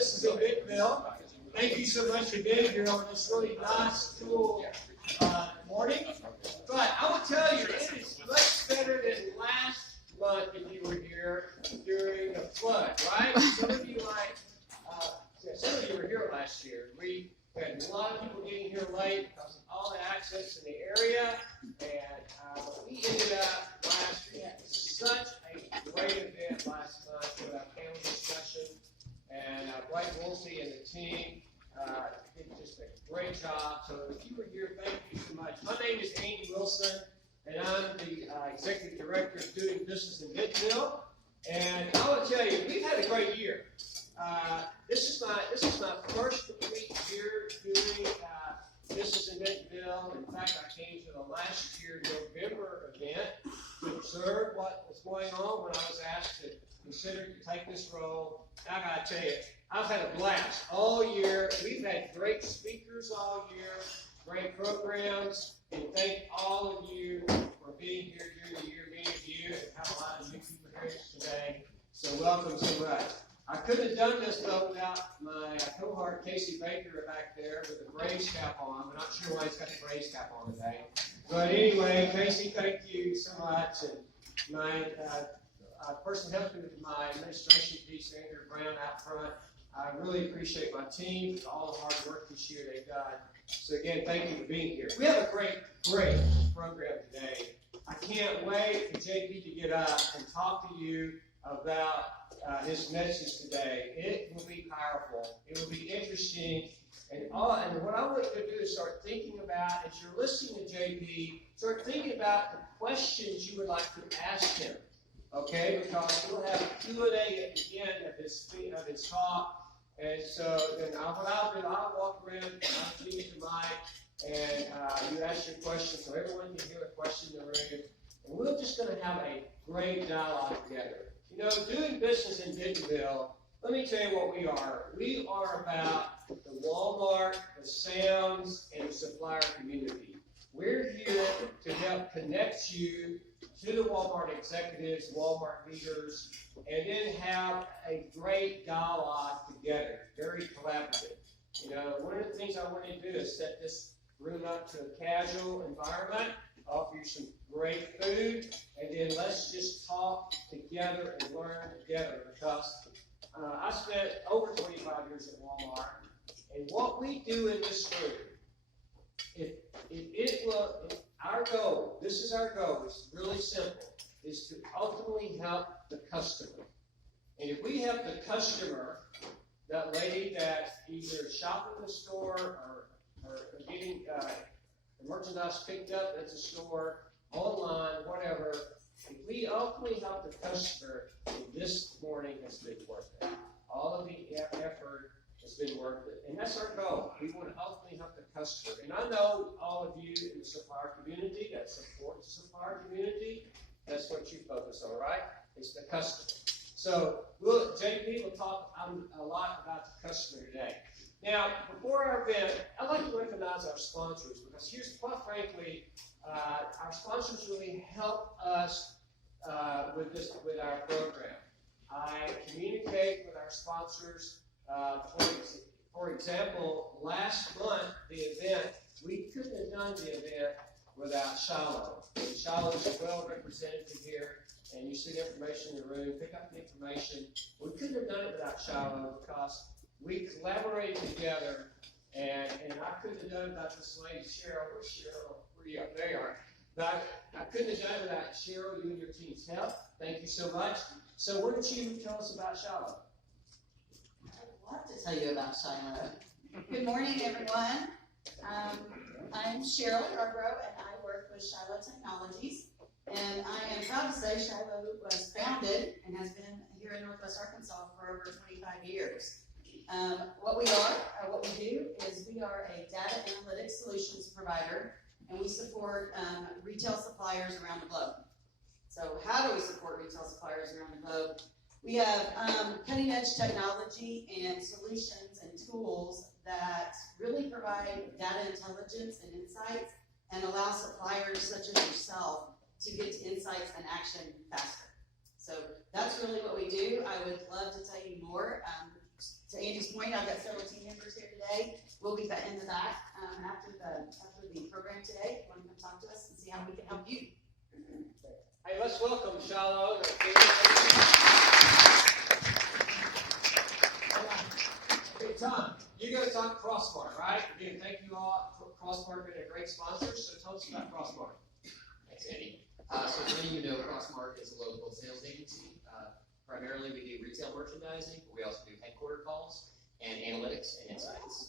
This is in Bentonville. Thank you so much for being here on this really nice, cool morning. But I will tell you, it is much better than last month if you were here during the flood, right? Some of you were here last year. We had a lot of people getting here late because of all the access in the area, and we ended up last year. Such a great event last month with our panel discussion, and Blake Woolsey and the team did just a great job. So if you were here, thank you so much. My name is Andy Wilson, and I'm the Executive Director of Doing Business in Bentonville. And I will tell you, we've had a great year. This is my first complete year doing business in Bentonville. In fact, I came to the last year November event to observe what was going on when I was asked to consider to take this role. I got to tell you, I've had a blast all year. We've had great speakers all year, great programs, and thank all of you for being here during the year. Many of you have a lot of new people here today, so welcome so much. I couldn't have done this, though, without my cohort, Casey Baker, back there with the Braves cap on. I'm not sure why he's got the Braves cap on today. But anyway, Casey, thank you so much. And my person helping with my administration piece, Andrew Brown, out front. I really appreciate my team for all the hard work this year they've done. So again, thank you for being here. We have a great program today. I can't wait for JP to get up and talk to you about his message today. It will be powerful. It will be interesting. And what I want you to do is start thinking about, as you're listening to JP, start thinking about the questions you would like to ask him. Okay? Because we'll have a Q&A at the end of his talk. And so then what I'll do, I'll walk around, I'll give you the mic, and you ask your question so everyone can hear a question in the room. And we're just going to have a great dialogue together. You know, doing business in Bentonville, let me tell you what we are. We are about the Walmart, the Sam's, and the supplier community. We're here to help connect you to the Walmart executives, Walmart leaders, and then have a great dialogue together, very collaborative. You know, one of the things I want to do is set this room up to a casual environment, offer you some great food, and then let's just talk together and learn together, because I spent over 25 years at Walmart, and what we do in this room, our goal, this is our goal, it's really simple, is to ultimately help the customer. And if we help the customer, that lady that's either shopping the store or getting the merchandise picked up at the store, online, whatever, if we ultimately help the customer, this morning has been worth it. All of the effort has been worth it. And that's our goal. We want to ultimately help the customer. And I know all of you in the supplier community that support the supplier community, that's what you focus on, right? It's the customer. So JP will talk a lot about the customer today. Now, before our event, I'd like to recognize our sponsors, because quite frankly, our sponsors really help us with our program. I communicate with our sponsors. For example, last month, the event, we couldn't have done the event without Shiloh. And Shiloh is well represented here, and you see the information in the room. Pick up the information. We couldn't have done it without Shiloh, because we collaborated together, and I couldn't have done it without this lady, Cheryl. Where's Cheryl? Where are you? There you are. But I couldn't have done it without Cheryl, you and your team's help. Thank you so much. So why don't you tell us about Shiloh? I'd love to tell you about Shiloh. Good morning, everyone. I'm Cheryl Yarbrough, and I work with Shiloh Technologies. And I am proud to say Shiloh was founded and has been here in Northwest Arkansas for over 25 years. What we do is we are a data analytics solutions provider, and we support retail suppliers around the globe. So how do we support retail suppliers around the globe? We have cutting edge technology and solutions and tools that really provide data intelligence and insights and allow suppliers such as yourself to get to insights and action faster. So that's really what we do. I would love to tell you more. To Andy's point, morning. I've got several team members here today. We'll be in the back after the program today. Want to come talk to us and see how we can help you. Hey, let's welcome Shiloh. Hey, Tom, you're going to talk Crossmark, right? Again, thank you all. Crossmark has been a great sponsor, so tell us about Crossmark. Thanks, Andy. So as many of you know, Crossmark is a local sales agency. Primarily, we do retail merchandising, but we also do headquarter calls and analytics and insights.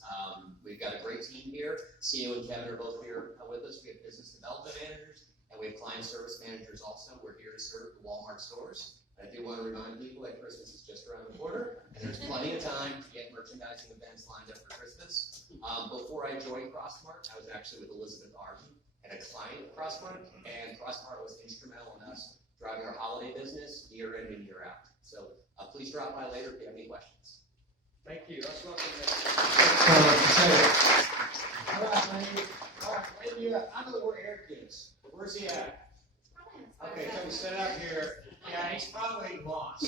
We've got a great team here. CEO and Kevin are both here with us. We have business development managers, and we have client service managers also. We're here to serve the Walmart stores. I do want to remind people that Christmas is just around the corner, and there's plenty of time to get merchandising events lined up for Christmas. Before I joined Crossmark, I was actually with Elizabeth Arden and a client of Crossmark, and Crossmark was instrumental in us driving our holiday business year in and year out. So please drop by later if you have any questions. Thank you. Let's welcome All right, lady. All right, lady, I know where Eric is. Where's he at? Okay, come set up here. Yeah, he's probably lost.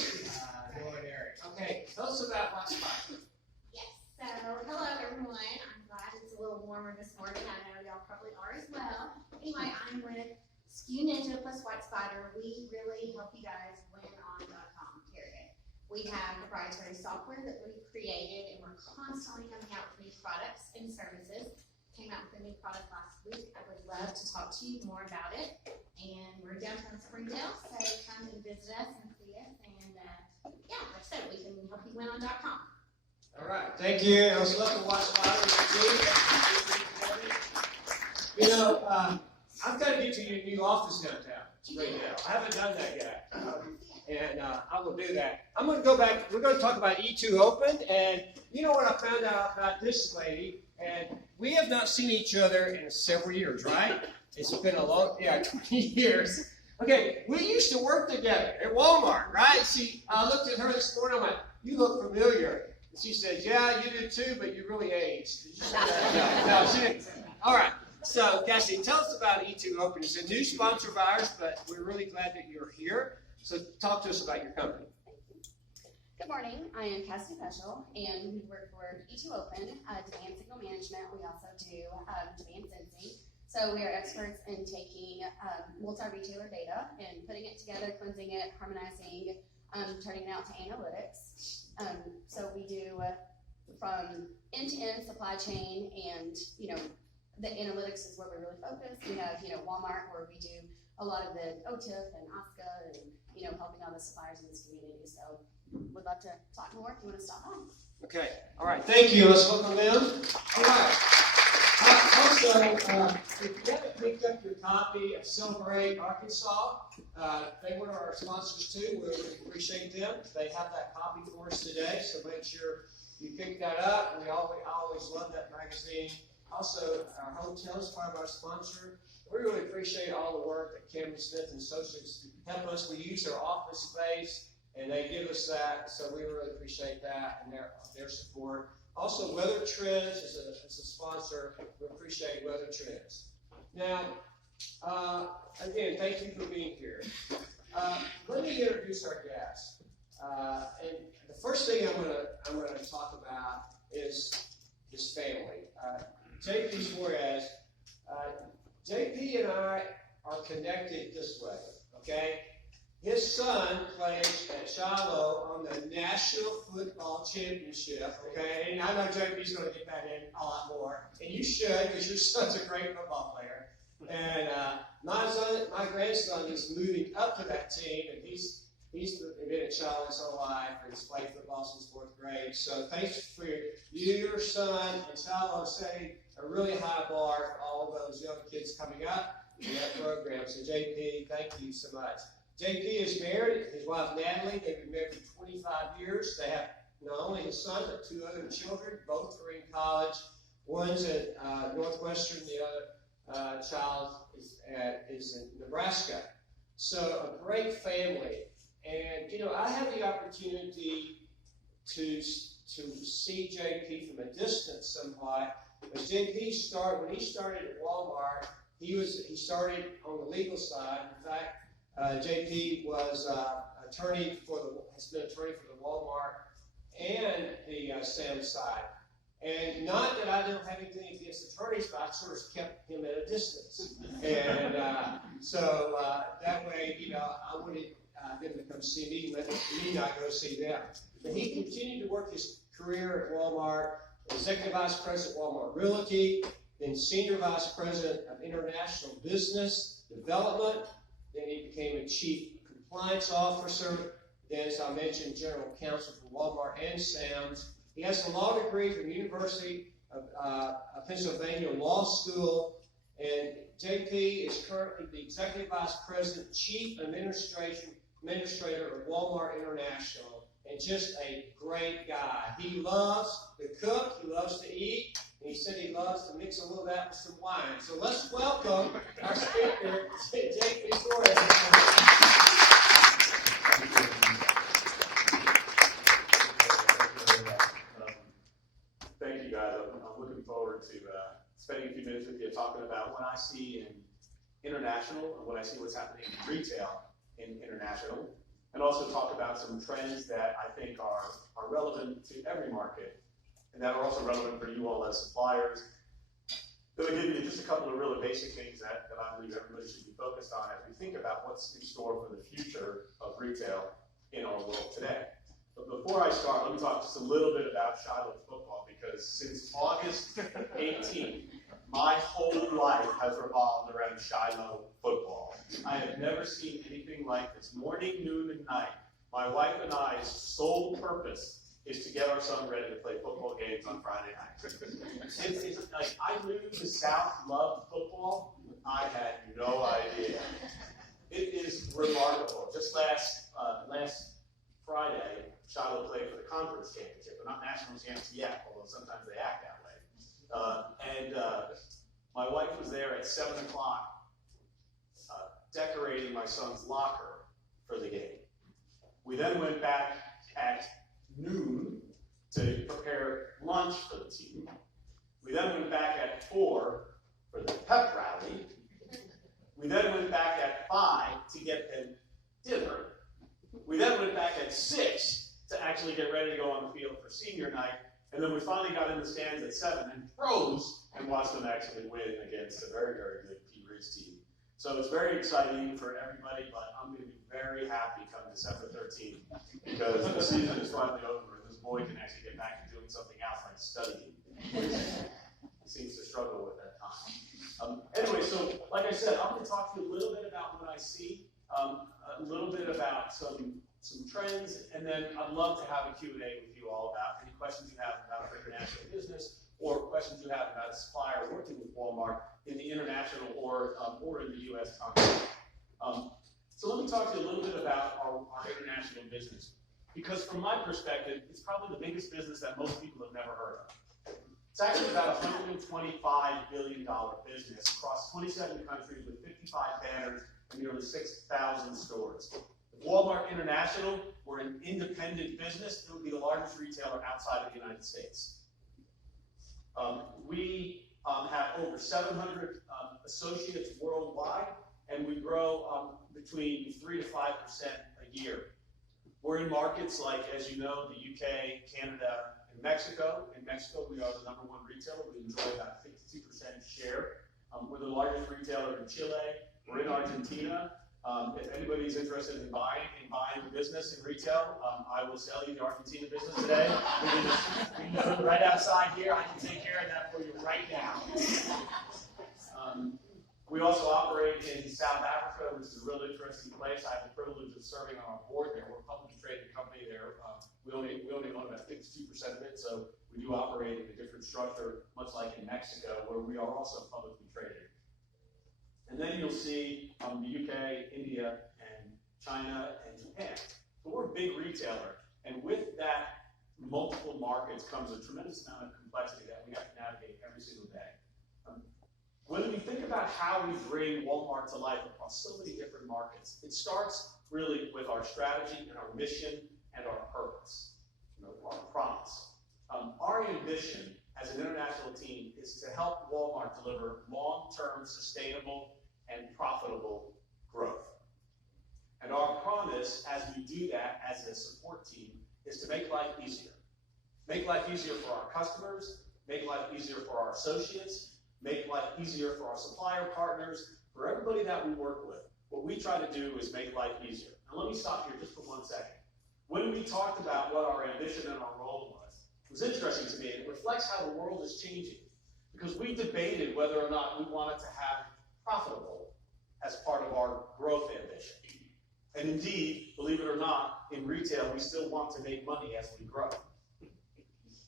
Knowing Eric. Okay, tell us about What's Fire. Yes, so hello everyone. I'm glad it's a little warmer this morning. I know y'all probably are as well. Anyway, I'm with SKU Ninja plus White Spider. We really help you guys win on .com, period. We have proprietary software that we've created, and we're constantly coming out with new products and services. Came out with a new product last week. I would love to talk to you more about it. And we're downtown Springdale, so come and visit us and see us. And yeah, like I said, we can help you win on .com. All right, thank you. Let's welcome What's Fire. You know, I've got to get to your new office downtown Springdale. I haven't done that yet. And I will do that. I'm going to go back. We're going to talk about E2 Open. And you know what I found out about this lady? And we have not seen each other in several years, right? It's been a long, 20 years. Okay, we used to work together at Walmart, right? I looked at her this morning. I'm like, you look familiar. And she said, yeah, you do too, but you really aged. Did you say that? No, she didn't. All right. So, Cassie, tell us about E2 Open. It's a new sponsor of ours, but we're really glad that you're here. So talk to us about your company. Good morning, I am Cassie Peschel, and we work for E2 Open, demand signal management. We also do demand sensing. So we are experts in taking multi-retailer data and putting it together, cleansing it, harmonizing, turning it out to analytics. So we do from end-to-end supply chain, and the analytics is where we really focus. We have Walmart, where we do a lot of the OTIF and OSCA and helping all the suppliers in this community. So would love to talk more if you want to stop by. Okay. All right. Thank you. Let's welcome them. All right. Also, if you haven't picked up your copy of Celebrate Arkansas, they were our sponsors too. We appreciate them. They have that copy for us today, so make sure you pick that up. I always love that magazine. Also, our hotel is part of our sponsor. We really appreciate all the work that Cameron Smith and Associates help us. We use their office space, and they give us that, so we really appreciate that and their support. Also, Weather Trends is a sponsor. We appreciate Weather Trends. Now, again, thank you for being here. Let me introduce our guests. And the first thing I'm going to talk about is his family. JP Suarez. JP and I are connected this way, okay? His son plays at Shiloh on the National Football Championship, okay? And I know JP's going to get that in a lot more. And you should, because your son's a great football player. And my grandson is moving up to that team, and he's been at Shiloh his whole life, and he's played football since 4th grade. So thanks for your son and Shiloh setting a really high bar for all of those young kids coming up in that program. So JP, thank you so much. JP is married. His wife Natalie, they've been married for 25 years. They have not only his son, but 2 other children. Both are in college. One's at Northwestern. The other child is in Nebraska. So a great family. And I had the opportunity to see JP from a distance somewhat. But JP when he started at Walmart, he started on the legal side. In fact, JP was has been attorney for the Walmart and the Sam side. And not that I don't have anything against attorneys, but I sort of kept him at a distance. And so that way, I wanted them to come see me, let me not go see them. But he continued to work his career at Walmart, Executive Vice President, Walmart Realty, then Senior Vice President of International Business Development. Then he became a Chief Compliance Officer. Then, as I mentioned, General Counsel for Walmart and Sam's. He has a law degree from the University of Pennsylvania Law School. And JP is currently the Executive Vice President, Chief Administrator of Walmart International, and just a great guy. He loves to cook, he loves to eat, and he said he loves to mix a little of that with some wine. So let's welcome our speaker, JP Suarez. Thank you, guys. I'm looking forward to spending a few minutes with you talking about what I see in international and what I see what's happening in retail in international, and also talk about some trends that I think are relevant to every market and that are also relevant for you all as suppliers. Going to give you just a couple of really basic things that I believe everybody should be focused on as we think about what's in store for the future of retail in our world today. But before I start, let me talk just a little bit about Shiloh football, because since August 18th, my whole life has revolved around Shiloh football. I have never seen anything like this. Morning, noon, and night. My wife and I's sole purpose is to get our son ready to play football games on Friday night. It's like, I knew the South loved football. I had no idea. It is remarkable. Just last Friday, Shiloh played for the conference championship, but not national champs yet, although sometimes they act that way. My wife was there at 7 o'clock decorating my son's locker for the game. We then went back at noon to prepare lunch for the team. We then went back at 4 for the pep rally. We then went back at 5 to get them dinner. We then went back at 6 to actually get ready to go on the field for senior night. And then we finally got in the stands at 7 and froze and watched them actually win against a very, very good P. Ridge team. So it's very exciting for everybody, but I'm going to be very happy come December 13th because the season is finally over and this boy can actually get back to doing something else like studying, which he seems to struggle with at times. Anyway, so like I said, I'm going to talk to you a little bit about what I see, a little bit about some trends, and then I'd love to have a Q&A with you all about any questions you have about our international business or questions you have about a supplier working with Walmart in the international or in the U.S. context. So let me talk to you a little bit about our international business, because from my perspective, it's probably the biggest business that most people have never heard of. It's actually about a $125 billion business across 27 countries with 55 banners and nearly 6,000 stores. If Walmart International were an independent business, it would be the largest retailer outside of the United States. We have over 700 associates worldwide, and we grow between 3 to 5% a year. We're in markets like, as you know, the UK, Canada, and Mexico. In Mexico, we are the #1 retailer. We enjoy about 52% share. We're the largest retailer in Chile. We're in Argentina. If anybody's interested in buying a business in retail, I will sell you the Argentina business today. We can do it right outside here. I can take care of that for you right now. We also operate in South Africa, which is a really interesting place. I have the privilege of serving on our board there. We're a publicly traded company there. We only own about 52% of it, so we do operate in a different structure, much like in Mexico, where we are also publicly traded. And then you'll see the UK, India, and China, and Japan. So we're a big retailer, and with that multiple markets comes a tremendous amount of complexity that we have to navigate every single day. When we think about how we bring Walmart to life across so many different markets, it starts really with our strategy and our mission and our purpose, our promise. Our ambition as an international team is to help Walmart deliver long-term, sustainable, and profitable growth. And our promise as we do that as a support team is to make life easier. Make life easier for our customers, make life easier for our associates, make life easier for our supplier partners, for everybody that we work with. What we try to do is make life easier. Now let me stop here just for 1 second. When we talked about what our ambition and our role was, it was interesting to me, and it reflects how the world is changing. Because we debated whether or not we wanted to have profitable as part of our growth ambition. And indeed, believe it or not, in retail, we still want to make money as we grow.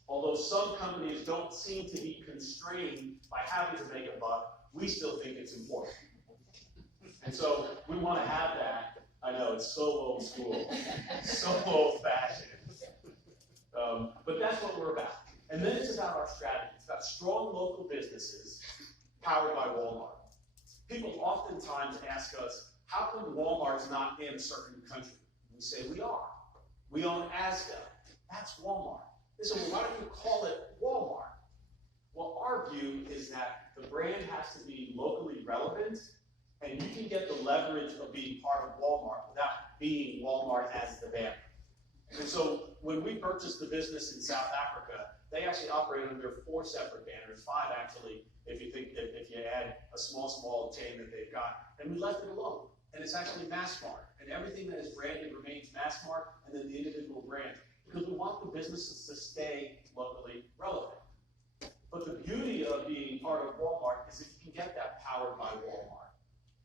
Although some companies don't seem to be constrained by having to make a buck, we still think it's important. And so we want to have that. I know, it's so old school, so old-fashioned. But that's what we're about. And then it's about our strategy. It's about strong local businesses powered by Walmart. People oftentimes ask us, how come Walmart's not in a certain country? We say, we are. We own Asda. That's Walmart. They say, well, why don't you call it Walmart? Well, our view is that the brand has to be locally relevant, and you can get the leverage of being part of Walmart without being Walmart as the banner. And so when we purchased the business in South Africa, they actually operate under 4 separate banners, 5 actually, if you add a small chain that they've got. And we left it alone. And it's actually Massmart. And everything that is branded remains Massmart, and then the individual brands. Because we want the businesses to stay locally relevant. But the beauty of being part of Walmart is that you can get that powered by Walmart.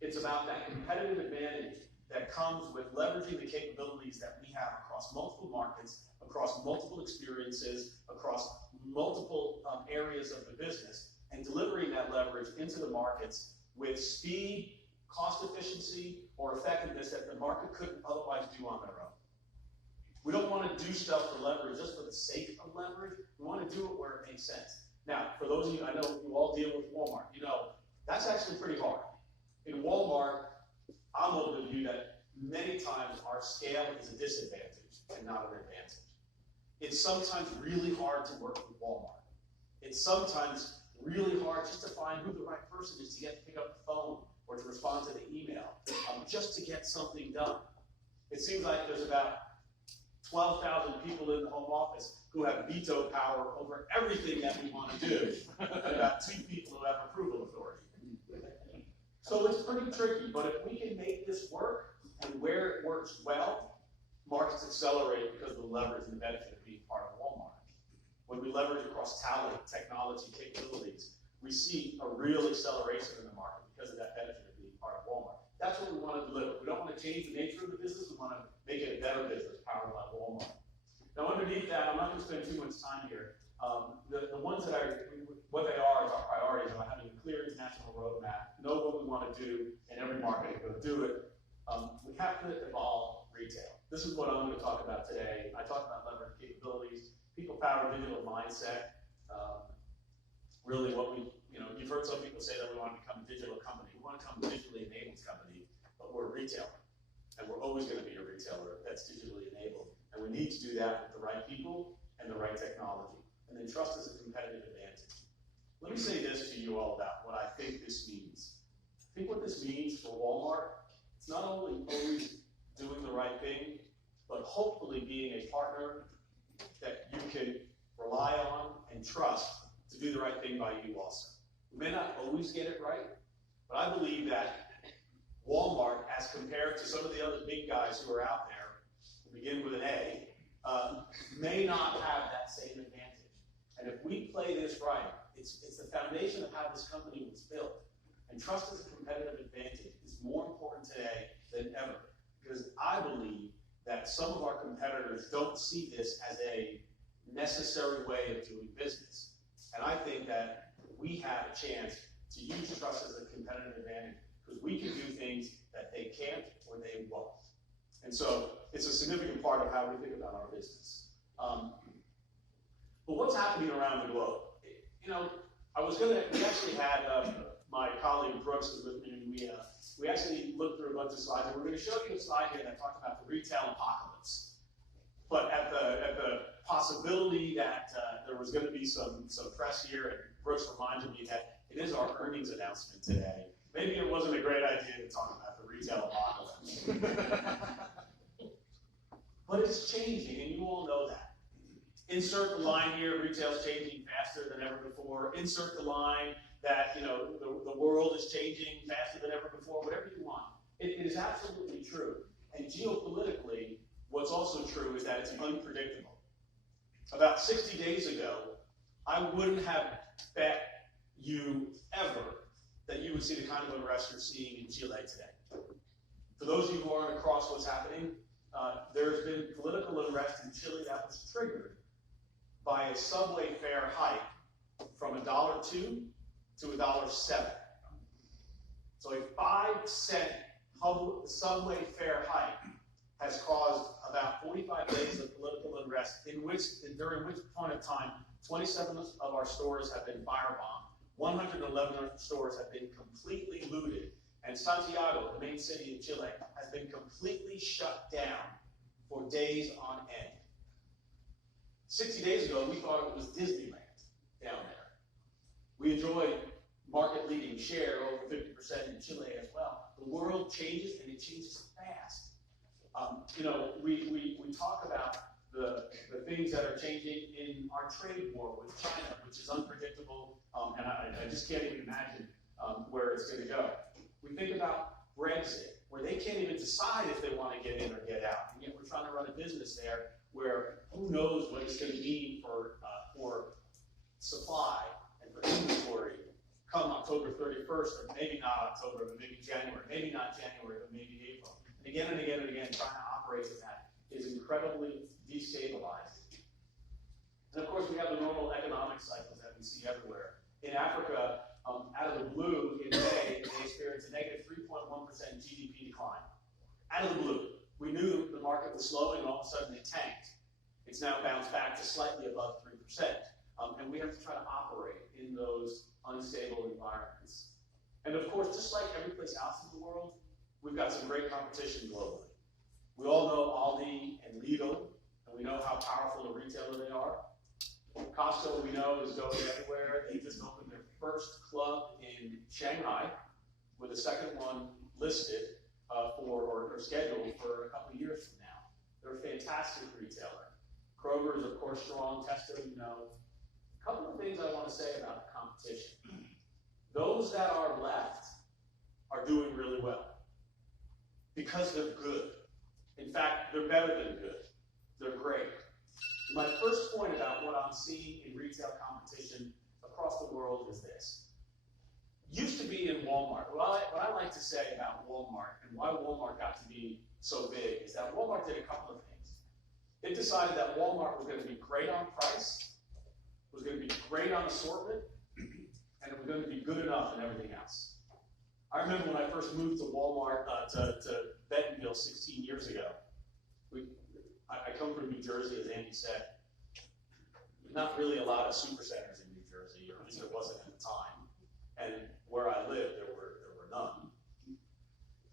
It's about that competitive advantage that comes with leveraging the capabilities that we have across multiple markets, across multiple experiences, across multiple areas of the business, and delivering that leverage into the markets with speed, cost efficiency, or effectiveness that the market couldn't otherwise do on their own. We don't want to do stuff for leverage just for the sake of leverage. We want to do it where it makes sense. Now, for those of you, I know you all deal with Walmart, you know, that's actually pretty hard. In Walmart, I'm of the view that many times our scale is a disadvantage and not an advantage. It's sometimes really hard to work with Walmart. It's sometimes really hard just to find who the right person is to get to pick up the phone or to respond to the email, just to get something done. It seems like there's about 12,000 people in the home office who have veto power over everything that we want to do, and about 2 people who have approval authority. So it's pretty tricky, but if we can make this work, and where it works well, markets accelerate because of the leverage and the benefit of being part of Walmart. When we leverage across talent, technology, capabilities, we see a real acceleration in the market because of that benefit of being part of Walmart. That's what we want to deliver. We don't want to change the nature of the business, we want to make it a better business powered by Walmart. Now underneath that, I'm not going to spend too much time here. The ones that what they are is our priorities about having a clear international roadmap, know what we want to do in every market, and go do it. We have to evolve retail. This is what I'm going to talk about today. I talk about leverage capabilities, people-powered digital mindset. Really what you've heard some people say that we want to become a digital company. We want to become a digitally enabled company, but we're a retailer. And we're always going to be a retailer that's digitally enabled. And we need to do that with the right people and the right technology. And then trust is a competitive advantage. Let me say this to you all about what I think this means. I think what this means for Walmart, it's not only always doing the right thing, but hopefully being a partner that you can rely on and trust to do the right thing by you also. We may not always get it right, but I believe that Walmart, as compared to some of the other big guys who are out there, who begin with an A, may not have that same advantage. And if we play this right, it's the foundation of how this company was built. And trust as a competitive advantage is more important today than ever. Because I believe that some of our competitors don't see this as a necessary way of doing business. And I think that we have a chance to use trust as a competitive advantage because we can do things that they can't or they won't. And so it's a significant part of how we think about our business. But what's happening around the globe? We actually had my colleague Brooks was with me, and we actually looked through a bunch of slides, and we're going to show you a slide here that talks about the retail apocalypse. But at the possibility that there was going to be some press here, and Brooks reminded me that it is our earnings announcement today. Maybe it wasn't a great idea to talk about the retail apocalypse. But it's changing, and you all know that. Insert the line here, retail's changing faster than ever before. Insert the line that, the world is changing faster than ever before, whatever you want. It is absolutely true. And geopolitically, what's also true is that it's unpredictable. About 60 days ago, I wouldn't have bet you ever that you would see the kind of unrest you're seeing in Chile today. For those of you who aren't across what's happening, there's been political unrest in Chile that was triggered by a subway fare hike from $1.02 to $1.07. So a 5-cent subway fare hike has caused about 45 days of political unrest, during which point of time, 27 of our stores have been firebombed, 111 of our stores have been completely looted, and Santiago, the main city of Chile, has been completely shut down for days on end. 60 days ago, we thought it was Disneyland down there. We enjoyed market-leading share, over 50% in Chile as well. The world changes, and it changes fast. We talk about the things that are changing in our trade war with China, which is unpredictable, and I just can't even imagine where it's going to go. We think about Brexit, where they can't even decide if they want to get in or get out, and yet we're trying to run a business there where who knows what it's going to mean for supply and for inventory come October 31st, or maybe not October, but maybe January, maybe not January, but maybe April. And again and again and again, trying to operate in that is incredibly destabilizing. And of course, we have the normal economic cycles that we see everywhere. In Africa, out of the blue, in May, they experienced a negative 3.1% GDP decline. Out of the blue. We knew the market was slowing, and all of a sudden it tanked. It's now bounced back to slightly above 3%. And we have to try to operate in those unstable environments. And of course, just like every place else in the world, we've got some great competition globally. We all know Aldi and Lidl, and we know how powerful a retailer they are. Costco, we know, is going everywhere. They just opened their first club in Shanghai, with a second one listed or scheduled for a couple of years from now. They're a fantastic retailer. Kroger is, of course, strong. Tesco, you know. A couple of things I want to say about the competition. Those that are left are doing really well because they're good. In fact, they're better than good. They're great. My first point about what I'm seeing in retail competition across the world is this. Used to be in Walmart. What I like to say about Walmart and why Walmart got to be so big is that Walmart did a couple of things. It decided that Walmart was going to be great on price, was going to be great on assortment, and it was going to be good enough in everything else. I remember when I first moved to Walmart, to Bentonville 16 years ago. I come from New Jersey, as Andy said. Not really a lot of supercenters in New Jersey, or at least there wasn't at the time. And where I lived, there were none.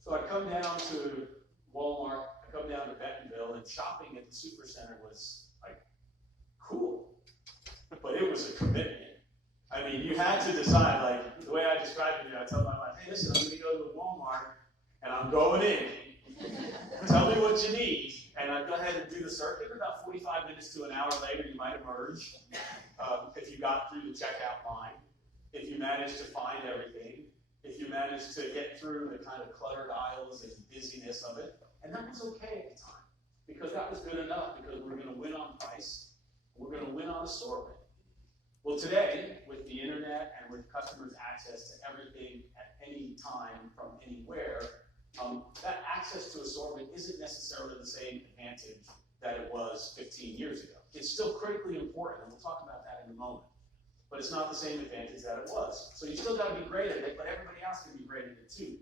So I come down to Walmart, I come down to Bentonville, and shopping at the supercenter was like cool, but it was a commitment. I mean, you had to decide, like the way I described it, I tell my wife, hey, listen, I'm going to go to Walmart, and I'm going in. Tell me what you need, and I'd go ahead and do the circuit. About 45 minutes to an hour later, you might emerge if you got through the checkout line, if you managed to find everything, if you managed to get through the kind of cluttered aisles and busyness of it. And that was okay at the time, because that was good enough, because we're going to win on price, we're going to win on assortment. Well, today, with the internet and with customers' access to everything at any time from anywhere, that access to assortment isn't necessarily the same advantage that it was 15 years ago. It's still critically important, and we'll talk about that in a moment. But it's not the same advantage that it was. So you still got to be great at it, but everybody else can be great at it too.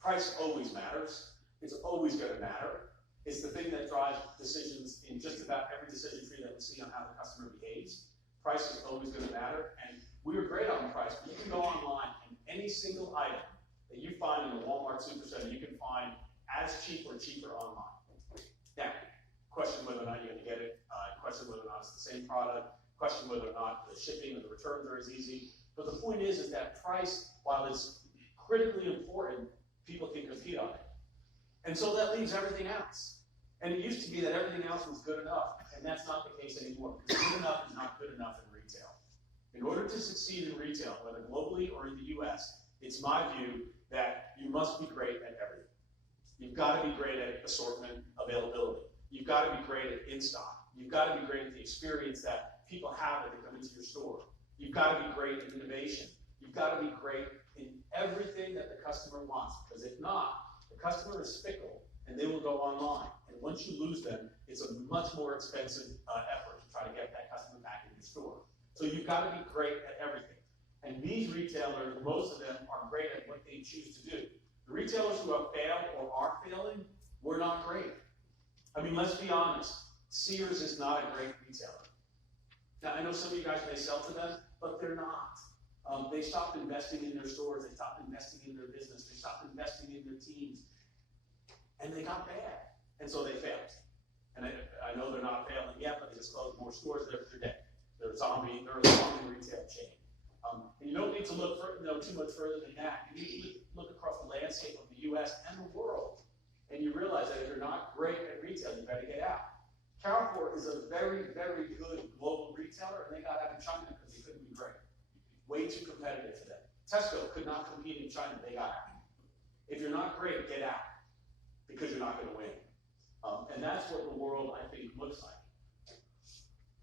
Price always matters. It's always going to matter. It's the thing that drives decisions in just about every decision tree that we see on how the customer behaves. Price is always going to matter, and we are great on price, but you can go online and any single item that you find in the Walmart Supercenter, you can find as cheap or cheaper online. Now, question whether or not you're going to get it, question whether or not it's the same product, question whether or not the shipping or the returns are as easy. But the point is that price, while it's critically important, people can compete on it. And so that leaves everything else. And it used to be that everything else was good enough. And and that's not the case anymore, because good enough is not good enough in retail. In order to succeed in retail, whether globally or in the US, it's my view that you must be great at everything. You've got to be great at assortment availability. You've got to be great at in-stock. You've got to be great at the experience that people have when they come into your store. You've got to be great at innovation. You've got to be great in everything that the customer wants, because if not, the customer is fickle and they will go online. And once you lose them, it's a much more expensive effort to try to get that customer back in your store. So you've got to be great at everything. And these retailers, most of them are great at what they choose to do. The retailers who have failed or are failing were not great. I mean, let's be honest. Sears is not a great retailer. Now, I know some of you guys may sell to them, but they're not. They stopped investing in their stores. They stopped investing in their business. They stopped investing in their teams. And they got bad. And so they failed. And I know they're not failing yet, but they just closed more stores. They're dead. They're a zombie retail chain. And you don't need to look too much further than that. You need to look across the landscape of the U.S. and the world, and you realize that if you're not great at retail, you better get out. Carrefour is a very, very good global retailer, and they got out of China because they couldn't be great. Way too competitive for them. Tesco could not compete in China. They got out. If you're not great, get out, because you're not going to win. And that's what the world, I think, looks like.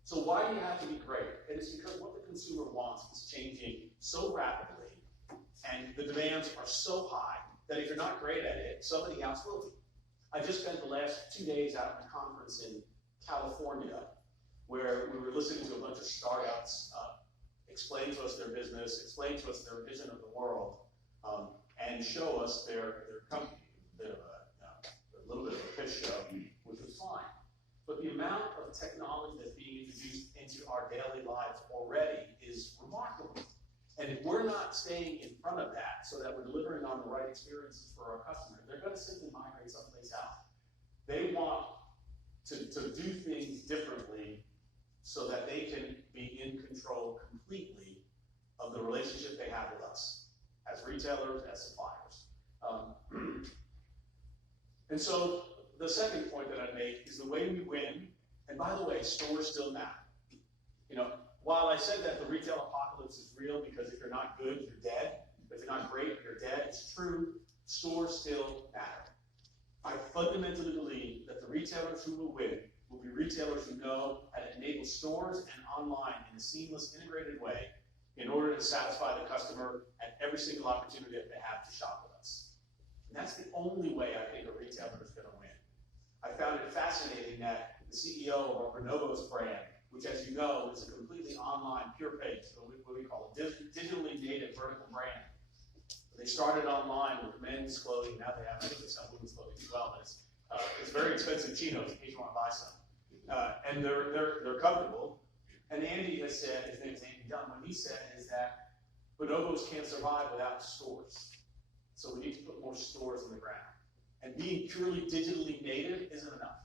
So why do you have to be great? And it's because what the consumer wants is changing so rapidly, and the demands are so high that if you're not great at it, somebody else will be. I just spent the last 2 days out at a conference in California where we were listening to a bunch of startups explain to us their business, explain to us their vision of the world, and show us their company. A little bit of a pitch show, which was fine. But the amount of technology that's being introduced into our daily lives already is remarkable. And if we're not staying in front of that so that we're delivering on the right experiences for our customers, they're going to simply migrate someplace else. They want to do things differently so that they can be in control completely of the relationship they have with us as retailers, as suppliers. And so the second point that I make is the way we win, and by the way, stores still matter. While I said that the retail apocalypse is real because if you're not good, you're dead. If you're not great, you're dead. It's true. Stores still matter. I fundamentally believe that the retailers who will win will be retailers who know how to enable stores and online in a seamless, integrated way in order to satisfy the customer at every single opportunity that they have to shop with us. And that's the only way I think a retailer is going to win. I found it fascinating that the CEO of our Bonobos brand, which, as you know, is a completely online, pure play, what we call a digitally native vertical brand. They started online with men's clothing. Now they have, I think they sell women's clothing as well. But it's very expensive chinos in case you want to buy some. And they're comfortable. And Andy has said, his name is Andy Dunn, what he said is that Bonobos can't survive without stores. So we need to put more stores on the ground. And being purely digitally native isn't enough.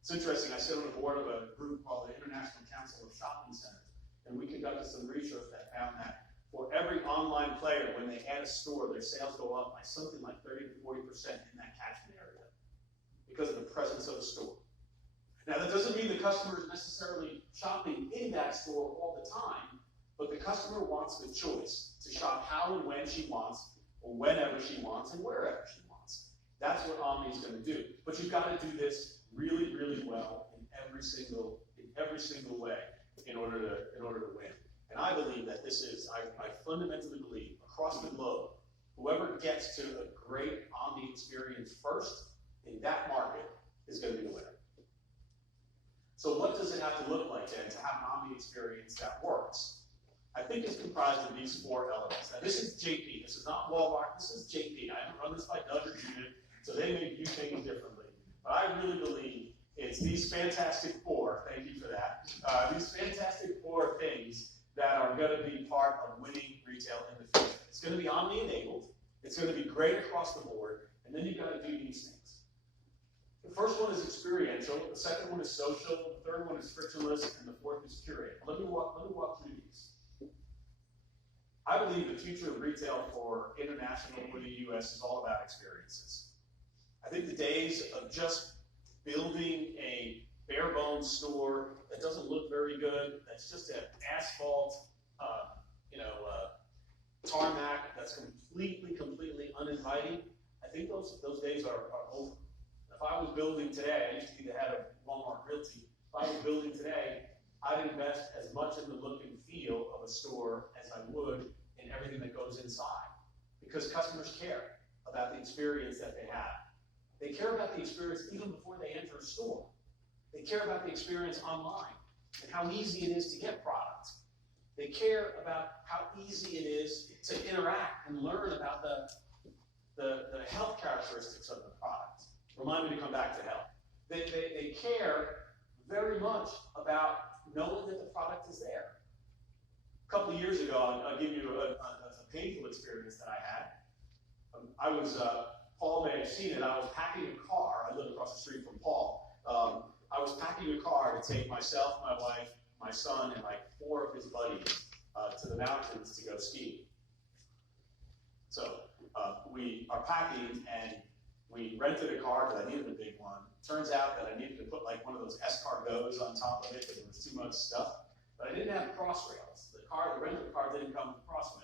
It's interesting, I sit on the board of a group called the International Council of Shopping Centers, and we conducted some research that found that for every online player, when they add a store, their sales go up by something like 30 to 40% in that catchment area because of the presence of the store. Now, that doesn't mean the customer is necessarily shopping in that store all the time, but the customer wants the choice to shop how and when she wants, or whenever she wants, and wherever she wants. That's what Omni is going to do. But you've got to do this really, really well in every single way in order to win. And I believe that this is, I fundamentally believe, across the globe, whoever gets to a great Omni experience first in that market is going to be the winner. So what does it have to look like then to have an Omni experience that works? I think it's comprised of these 4 elements. Now this is JP, this is not Walmart, this is JP. I haven't run this by Doug or Judith, so they may view things differently. But I really believe it's these fantastic 4, thank you for that, these fantastic 4 things that are going to be part of winning retail in the future. It's going to be Omni-enabled, it's going to be great across the board, and then you've got to do these things. The first one is experiential, the second one is social, the third one is frictionless, and the fourth is curated. Let me walk through these. I believe the future of retail for international or the U.S. is all about experiences. I think the days of just building a bare bones store that doesn't look very good, that's just an asphalt, tarmac that's completely uninviting, I think those days are over. If I was building today, I used to be the head of Walmart Realty, if I was building today, I'd invest as much in the look and feel of a store as I would in everything that goes inside. Because customers care about the experience that they have. They care about the experience even before they enter a store. They care about the experience online and how easy it is to get products. They care about how easy it is to interact and learn about the health characteristics of the product. Remind me to come back to health. They care very much about knowing that the product is there. A couple of years ago, I'll give you a painful experience that I had. I was, Paul may have seen it, I was packing a car. I live across the street from Paul. I was packing a car to take myself, my wife, my son, and like 4 of his buddies to the mountains to go skiing. So we are packing, and we rented a car because I needed a big one. Turns out that I needed to put like one of those escargots on top of it because there was too much stuff. But I didn't have cross rails. The rental car didn't come with cross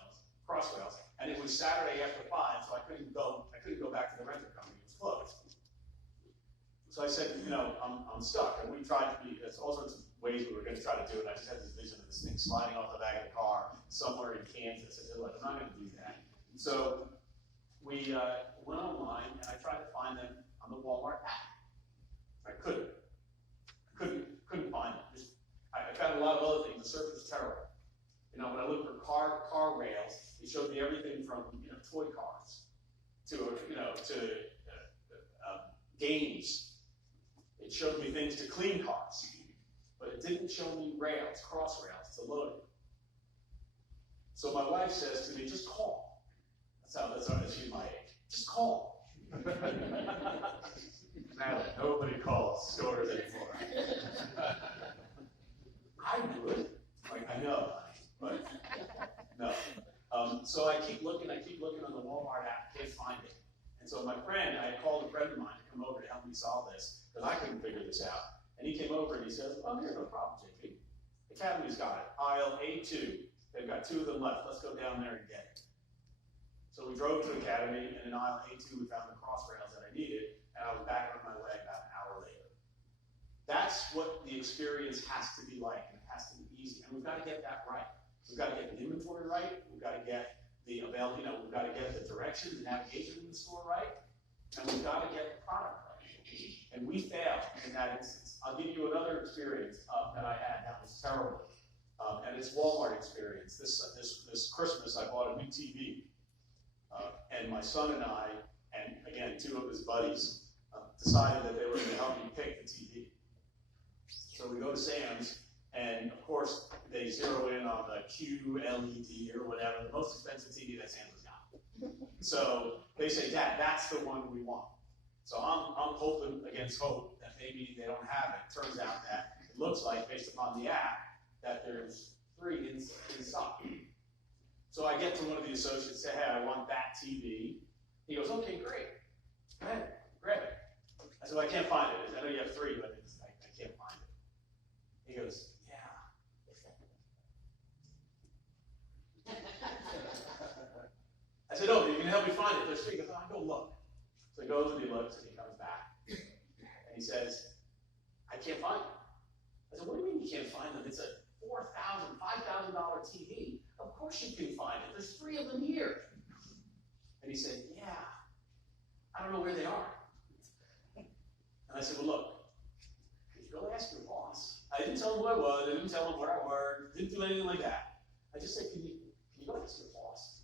rails, and it was Saturday after 5, so I couldn't go back to the rental company. It was closed. So I said, I'm stuck, and we tried to be. There's all sorts of ways we were going to try to do it. I just had this vision of this thing sliding off the back of the car somewhere in Kansas. I said, look, I'm not going to do that. So we went online, and I tried to find them on the Walmart app. I couldn't find them. I found a lot of other things. The search was terrible. When I looked for car rails, it showed me everything from toy cars to games. It showed me things to clean cars, but it didn't show me rails, cross rails to load it. So my wife says to me, "Just call." That's how she's my age. Just call. Now nobody calls stores anymore. I would. I know, but no. So I keep looking on the Walmart app, can't find it. And so I called a friend of mine to come over to help me solve this, because I couldn't figure this out. And he came over and he says, "Oh, here's no problem, JP. Academy's got it. Aisle A2. They've got 2 of them left. Let's go down there and get it." So we drove to Academy, and in aisle A2 we found the cross rails that I needed, and I was back on my way about an hour later. That's what the experience has to be like, and it has to be easy. And we've got to get that right. We've got to get the inventory right. We've got to get the we've got to get the direction, the navigation in the store right, and we've got to get the product right. And we failed in that instance. I'll give you another experience that I had that was terrible, and it's Walmart experience. This Christmas, I bought a new TV, and my son and I, and again 2 of his buddies, decided that they were going to help me pick the TV. So we go to Sam's, and of course they zero in on the QLED or whatever, the most expensive TV that Sam's has got. So they say, "Dad, that's the one we want." So I'm hoping against hope that maybe they don't have it. Turns out that it looks like, based upon the app, that there's 3 in stock. So I get to one of the associates, say, "Hey, I want that TV." He goes, "Okay, great. Go ahead, grab it." I said, "Well, I can't find it. I know you have 3, but I can't find it." He goes, "Yeah." I said, "Oh, you can help me find it. There's 3. He goes, "Oh, go look." So he goes and he looks and he comes back. And he says, "I can't find it." I said, "What do you mean you can't find them? It's a $4,000, $5,000 TV. Of course you can find it. There's 3 of them here." And he said, "Yeah, I don't know where they are." And I said, "Well, look, could you go ask your boss?" I didn't tell him who I was. I didn't tell him where I worked. Didn't do anything like that. I just said, can you go ask your boss?"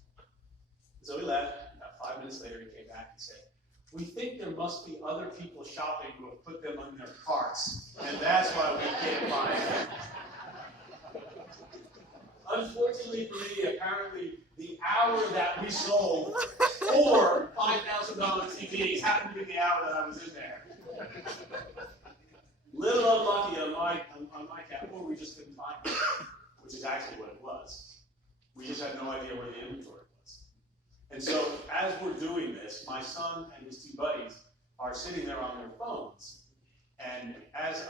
So he left. About 5 minutes later, he came back and said, "We think there must be other people shopping who have put them in their carts, and that's why we can't find them." Unfortunately for me, apparently, the hour that we sold 4 $5,000 TVs happened to be the hour that I was in there. Little unlucky on my cap, or we just couldn't find it, which is actually what it was. We just had no idea where the inventory was. And so, as we're doing this, my son and his 2 buddies are sitting there on their phones, And as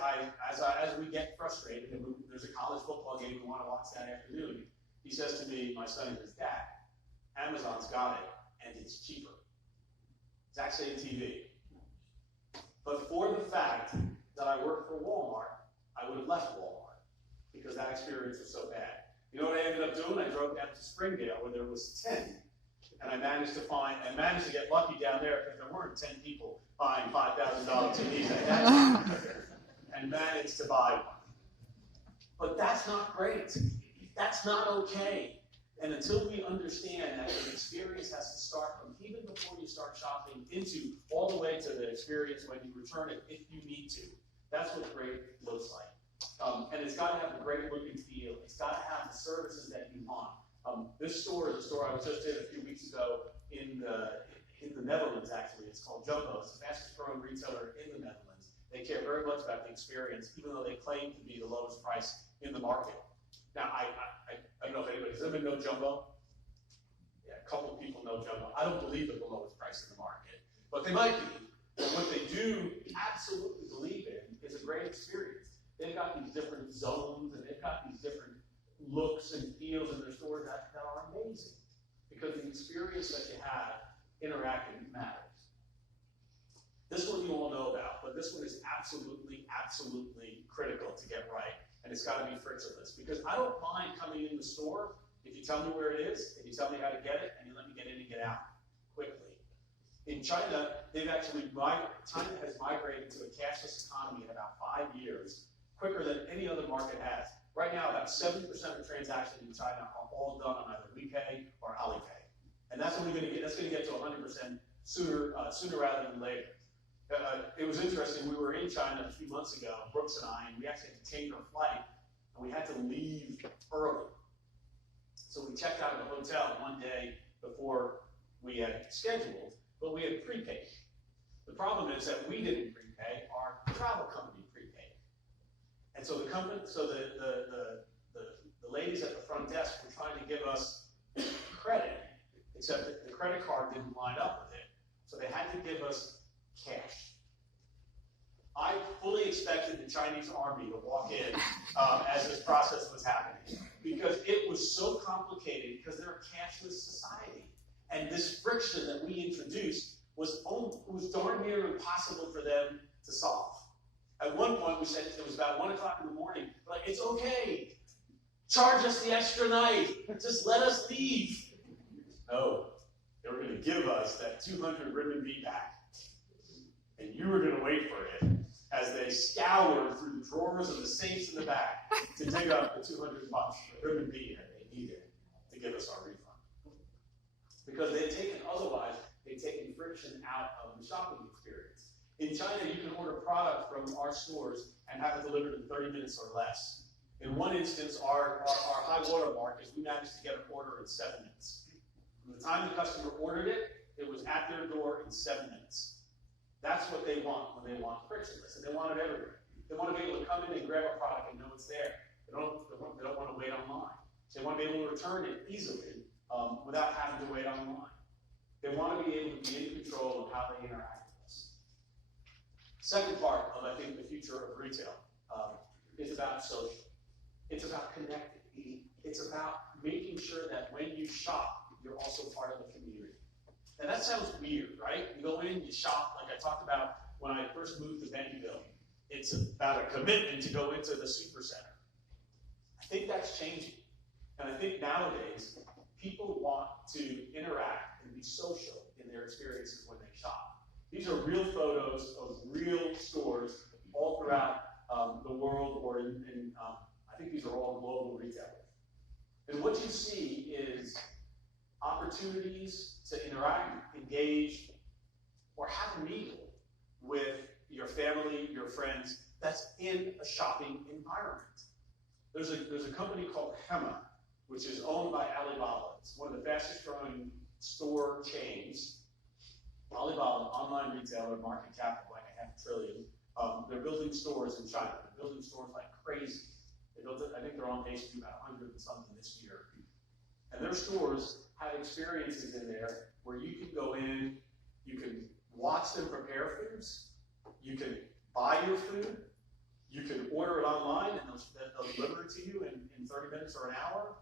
we get frustrated, and there's a college football game we want to watch that afternoon, he says to me, my son, he says, Dad, Amazon's got it, and it's cheaper. Exact same TV. But for the fact that I worked for Walmart, I would have left Walmart because that experience was so bad. You know what I ended up doing? I drove down to Springdale where there was 10. And I managed to get lucky down there because there weren't 10 people buying $5,000 TVs at that time, and managed to buy one. But that's not great. That's not okay. And until we understand that the experience has to start from even before you start shopping into all the way to the experience when you return it, if you need to. That's what great looks like. And it's got to have a great look and feel. It's got to have the services that you want. This store is a store I was just in a few weeks ago in the Netherlands, actually. It's called Jumbo. It's the fastest growing retailer in the Netherlands. They care very much about the experience, even though they claim to be the lowest price in the market. Now, I don't know if anybody's ever know Jumbo. Yeah, a couple of people know Jumbo. I don't believe they're the lowest price in the market, but they might be. And what they do absolutely believe in is a great experience. They've got these different zones, and they've got these different looks and feels in their stores that are amazing, because the experience that you have interacting matters. This one you all know about, but this one is absolutely, absolutely critical to get right, and it's got to be frictionless, because I don't mind coming in the store if you tell me where it is, if you tell me how to get it, and you let me get in and get out quickly. In China, China has migrated to a cashless economy in about 5 years, quicker than any other market has. Right now, about 70% of transactions in China are all done on either WePay or Alipay. And that's only going to get to 100% sooner rather than later. It was interesting, we were in China a few months ago, Brooks and I, and we actually had to change our flight, and we had to leave early. So we checked out of the hotel one day before we had scheduled, but we had prepaid. The problem is that we didn't prepay, our travel company prepaid. And so the ladies at the front desk were trying to give us credit, except that the credit card didn't line up with it. So they had to give us cash. I fully expected the Chinese army to walk in as this process was happening, because it was so complicated, because they're a cashless society. And this friction that we introduced was darn near impossible for them to solve. At one point, we said, it was about 1 o'clock in the morning, we're like, it's okay. Charge us the extra night. Just let us leave. No, they were going to give us that 200 renminbi back. And you were going to wait for it as they scoured through the drawers and the safes in the back to dig up the 200 bucks renminbi that they needed to give us our refund. Because they'd taken friction out of the shopping experience. In China, you can order product from our stores and have it delivered in 30 minutes or less. In one instance, our high water mark is we managed to get an order in 7 minutes. From the time the customer ordered it, it was at their door in 7 minutes. That's what they want when they want frictionless, and they want it everywhere. They want to be able to come in and grab a product and know it's there. They don't want to wait online. They want to be able to return it easily without having to wait online. They want to be able to be in control of how they interact with us. Second part of, I think, the future of retail is about social. It's about connecting. It's about making sure that when you shop, you're also part of the community. Now that sounds weird, right? You go in, you shop, like I talked about when I first moved to Bentonville. It's about a commitment to go into the super center. I think that's changing. And I think nowadays, people want to interact and be social in their experiences when they shop. These are real photos of real stores all throughout the world, or I think these are all global retailers. And what you see is opportunities to interact, engage, or have a meal with your family, your friends, that's in a shopping environment. There's a company called Hema, which is owned by Alibaba. It's one of the fastest growing store chains. Alibaba, online retailer, market cap of like $500 billion. They're building stores in China. They're building stores like crazy. I think they're on pace to do about 100 and something this year. And their stores have experiences in there where you can go in, you can watch them prepare foods, you can buy your food. You can order it online and they'll deliver it to you in 30 minutes or an hour.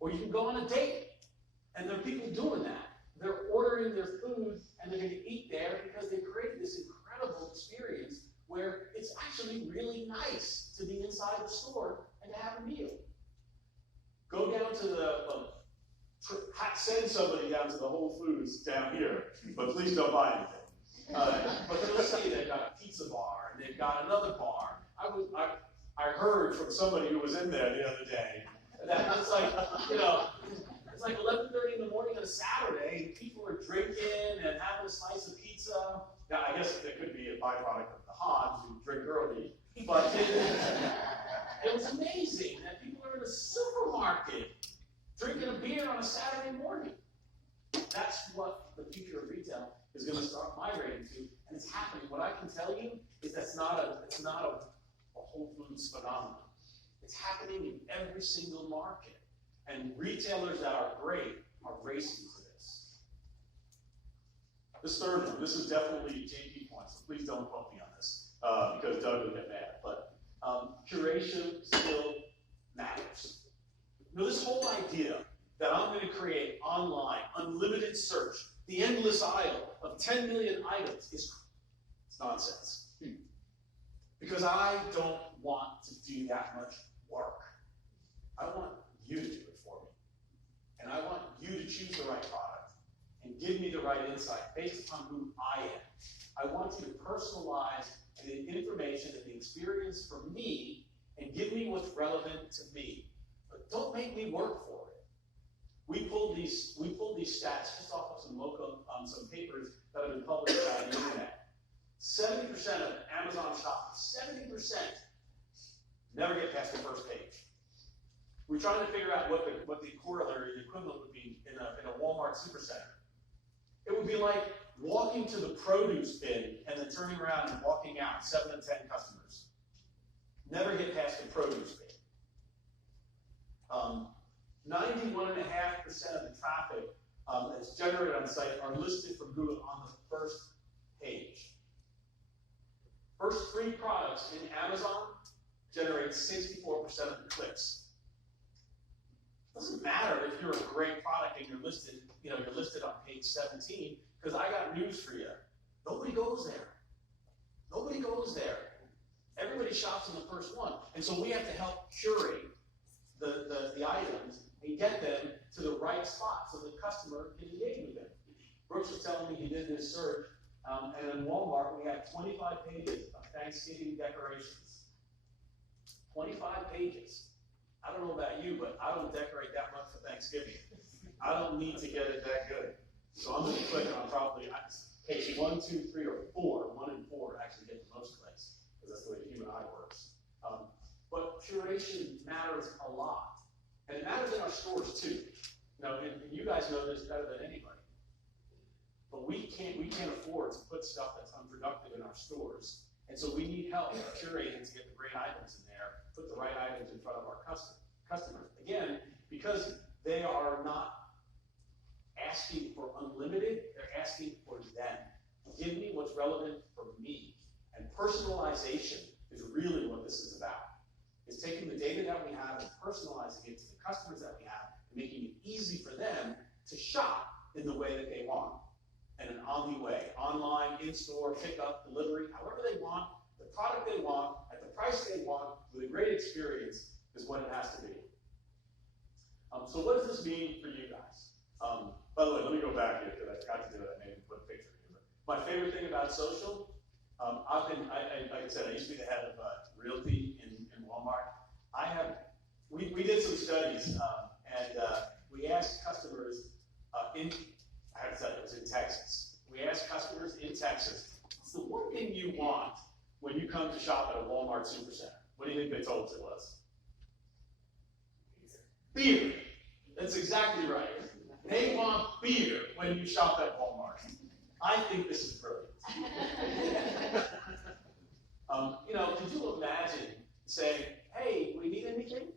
Or you can go on a date. And there are people doing that. They're ordering their food and they're going to eat there because they created this incredible experience where it's actually really nice to be inside the store and to have a meal. Go down to send somebody down to the Whole Foods down here, but please don't buy anything. But you'll see they've got a pizza bar and they've got another bar. I heard from somebody who was in there the other day that it's like, it's like 11:30 in the morning on a Saturday, and people are drinking and having a slice of pizza. Now, I guess it could be a byproduct of the Hans who drink early, but it was amazing that people are in a supermarket drinking a beer on a Saturday morning. That's what the future of retail is going to start migrating to, and it's happening. What I can tell you is it's not a Whole Foods phenomenon. It's happening in every single market. And retailers that are great are racing to this. This third one, this is definitely JP points, so please don't quote me on this, because Doug will get mad. But curation still matters. This whole idea that I'm going to create online, unlimited search, the endless aisle of 10 million items it's nonsense. Because I don't want to do that much work. I want you to do it for me. And I want you to choose the right product and give me the right insight based upon who I am. I want you to personalize the information and the experience for me and give me what's relevant to me. But don't make me work for it. We pulled these stats just off of some papers that have been published on the internet. 70% of Amazon shoppers, 70% never get past the first page. We're trying to figure out what the corollary, the equivalent would be in a Walmart supercenter. It would be like walking to the produce bin and then turning around and walking out, 7 to 10 customers. Never get past the produce bin. 91.5% of the traffic that's generated on the site are listed from Google on the first page. First 3 products in Amazon generate 64% of the clicks. It doesn't matter if you're a great product and you're listed on page 17, because I got news for you. Nobody goes there. Nobody goes there. Everybody shops in the first one. And so we have to help curate the items and get them to the right spot so the customer can engage with them. Brooks was telling me he did this search, and in Walmart we have 25 pages of Thanksgiving decorations. 25 pages. I don't know about you, but I don't decorate that much for Thanksgiving. I don't need to get it that good. So I'm going to click on probably page 1, 2, 3, or 4. 1 and 4 actually get the most clicks, because that's the way the human eye works. But curation matters a lot. And it matters in our stores too. And you guys know this better than anybody. But we can't afford to put stuff that's unproductive in our stores. And so we need help curating to get the great items in there, put the right items in front of our customers. Again, because they are not asking for unlimited, they're asking for them. Give me what's relevant for me. And personalization is really what this is about. It's taking the data that we have and personalizing it to the customers that we have and making it easy for them to shop in the way that they want. In an omni way, online, in-store, pickup, delivery, however they want, the product they want, at the price they want, with a great experience is what it has to be. So what does this mean for you guys? By the way, let me go back here because I forgot to do it. I made a quick picture here. My favorite thing about social, like I said, I used to be the head of realty in Walmart. We did some studies, and we asked customers I have to tell you, it was in Texas. We asked customers in Texas, what's the one thing you want when you come to shop at a Walmart supercenter? What do you think they told us? Beer. That's exactly right. They want beer when you shop at Walmart. I think this is brilliant. Could you imagine saying, hey, we need anything?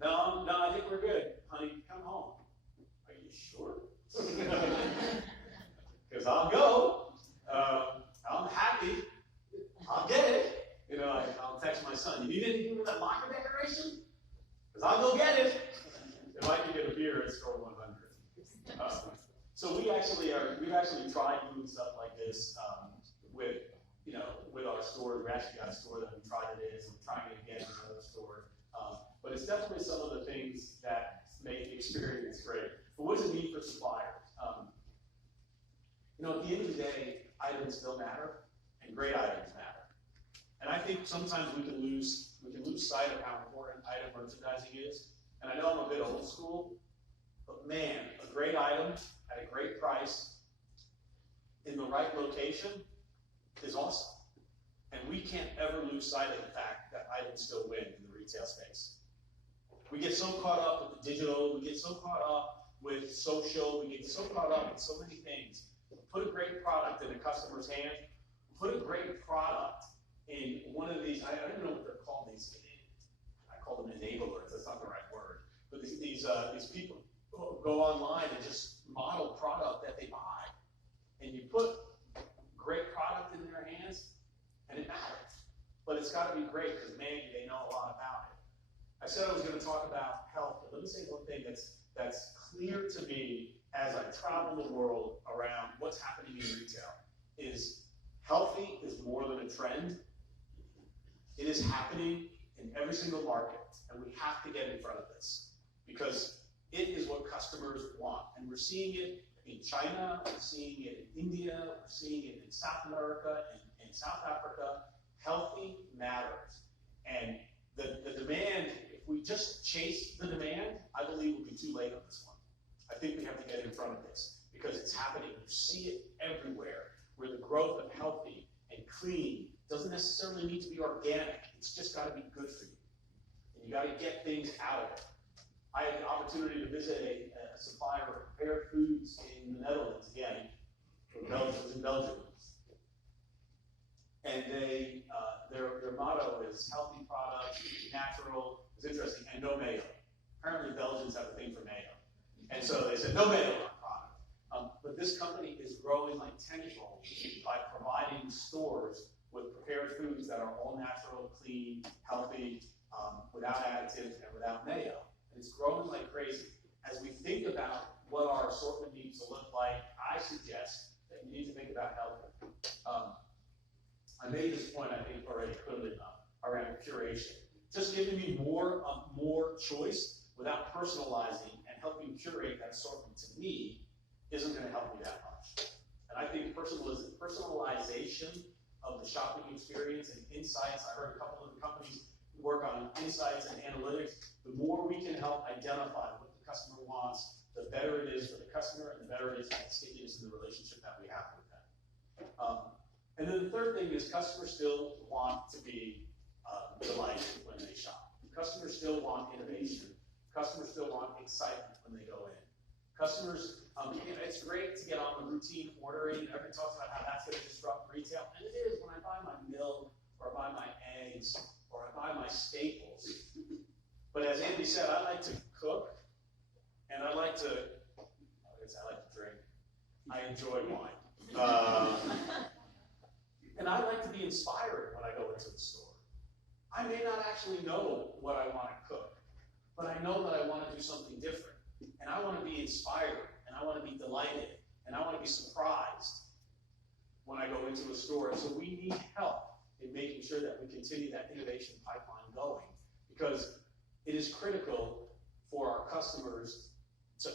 No, I think we're good. Honey, come home. Are you sure? Because I'll go. I'm happy. I'll get it. I'll go get it. If I can get a beer at store 100. So we've actually tried doing stuff like this with our stores. We actually got a store that we tried it in, and we're trying it again in another store. But it's definitely some of the things that make the experience great. But what does it mean for suppliers? At the end of the day, items still matter, and great items matter. And I think sometimes we can lose sight of how important item merchandising is. And I know I'm a bit old school, but man, a great item at a great price in the right location is awesome. And we can't ever lose sight of the fact that items still win in the retail space. We get so caught up with the digital, we get so caught up with social, we get so caught up with so many things. Put a great product in a customer's hand, put a great product in one of these, I don't even know what they're called, I call them enablers, that's not the right word, but these people go online and just model product that they buy. And you put great product in their hands, and it matters. But it's got to be great, because man, they know a lot about it. I said I was going to talk about health, but let me say one thing that's clear to me as I travel the world around what's happening in retail is healthy is more than a trend. It is happening in every single market, and we have to get in front of this because it is what customers want. And we're seeing it in China, we're seeing it in India, we're seeing it in South America, and South Africa. Healthy matters. And the demand, if we just chase the demand, I believe we'll be too late on this one. I think we have to get in front of this because it's happening. You see it everywhere, where the growth of healthy and clean doesn't necessarily need to be organic. It's just got to be good for you. And you got to get things out of it. I had the opportunity to visit a supplier of prepared foods in the Netherlands, again, it was in Belgium. And their motto is healthy products, natural, it's interesting, and no mayo. Apparently Belgians have a thing for mayo. And so they said, no mayo on product. But this company is growing like tenfold by providing stores with prepared foods that are all natural, clean, healthy, without additives, and without mayo. And it's growing like crazy. As we think about what our assortment needs to look like, I suggest that you need to think about health. I made this point, I think, already clearly enough around curation. Just giving me more choice without personalizing and helping curate that assortment to me isn't going to help me that much. And I think personalization of the shopping experience and insights, I heard a couple of the companies work on insights and analytics. The more we can help identify what the customer wants, the better it is for the customer and the better it is for the stickiness in the relationship that we have with them. And then the third thing is customers still want to be delighted when they shop. Customers still want innovation. Customers still want excitement when they go in. Customers, it's great to get on the routine ordering. Everyone talks about how that's going to disrupt retail. And it is when I buy my milk, or I buy my eggs, or I buy my staples. But as Andy said, I like to cook, and I like to drink. I enjoy wine. And I like to be inspired when I go into the store. I may not actually know what I want to cook, but I know that I want to do something different. And I want to be inspired, and I want to be delighted, and I want to be surprised when I go into a store. And so we need help in making sure that we continue that innovation pipeline going, because it is critical for our customers to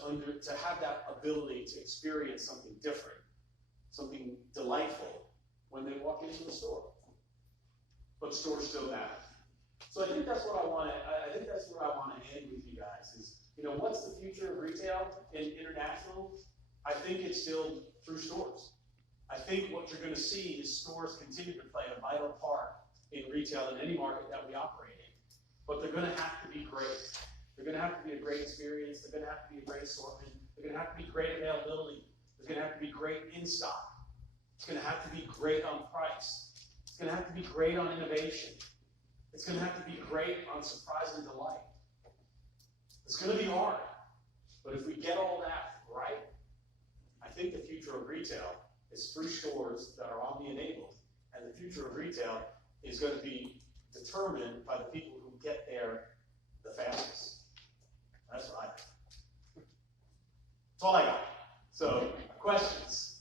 have that ability to experience something different, something delightful, when they walk into the store. But stores still matter. So I think that's what I want to. I think that's where I want to end with you guys. Is what's the future of retail in international? I think it's still through stores. I think what you're going to see is stores continue to play a vital part in retail in any market that we operate in. But they're going to have to be great. They're going to have to be a great experience. They're going to have to be a great assortment. They're going to have to be great availability. There's going to have to be great in stock. It's going to have to be great on price. It's going to have to be great on innovation. It's going to have to be great on surprise and delight. It's going to be hard. But if we get all that right, I think the future of retail is through stores that are omni-enabled. And the future of retail is going to be determined by the people who get there the fastest. That's all I got. So, questions?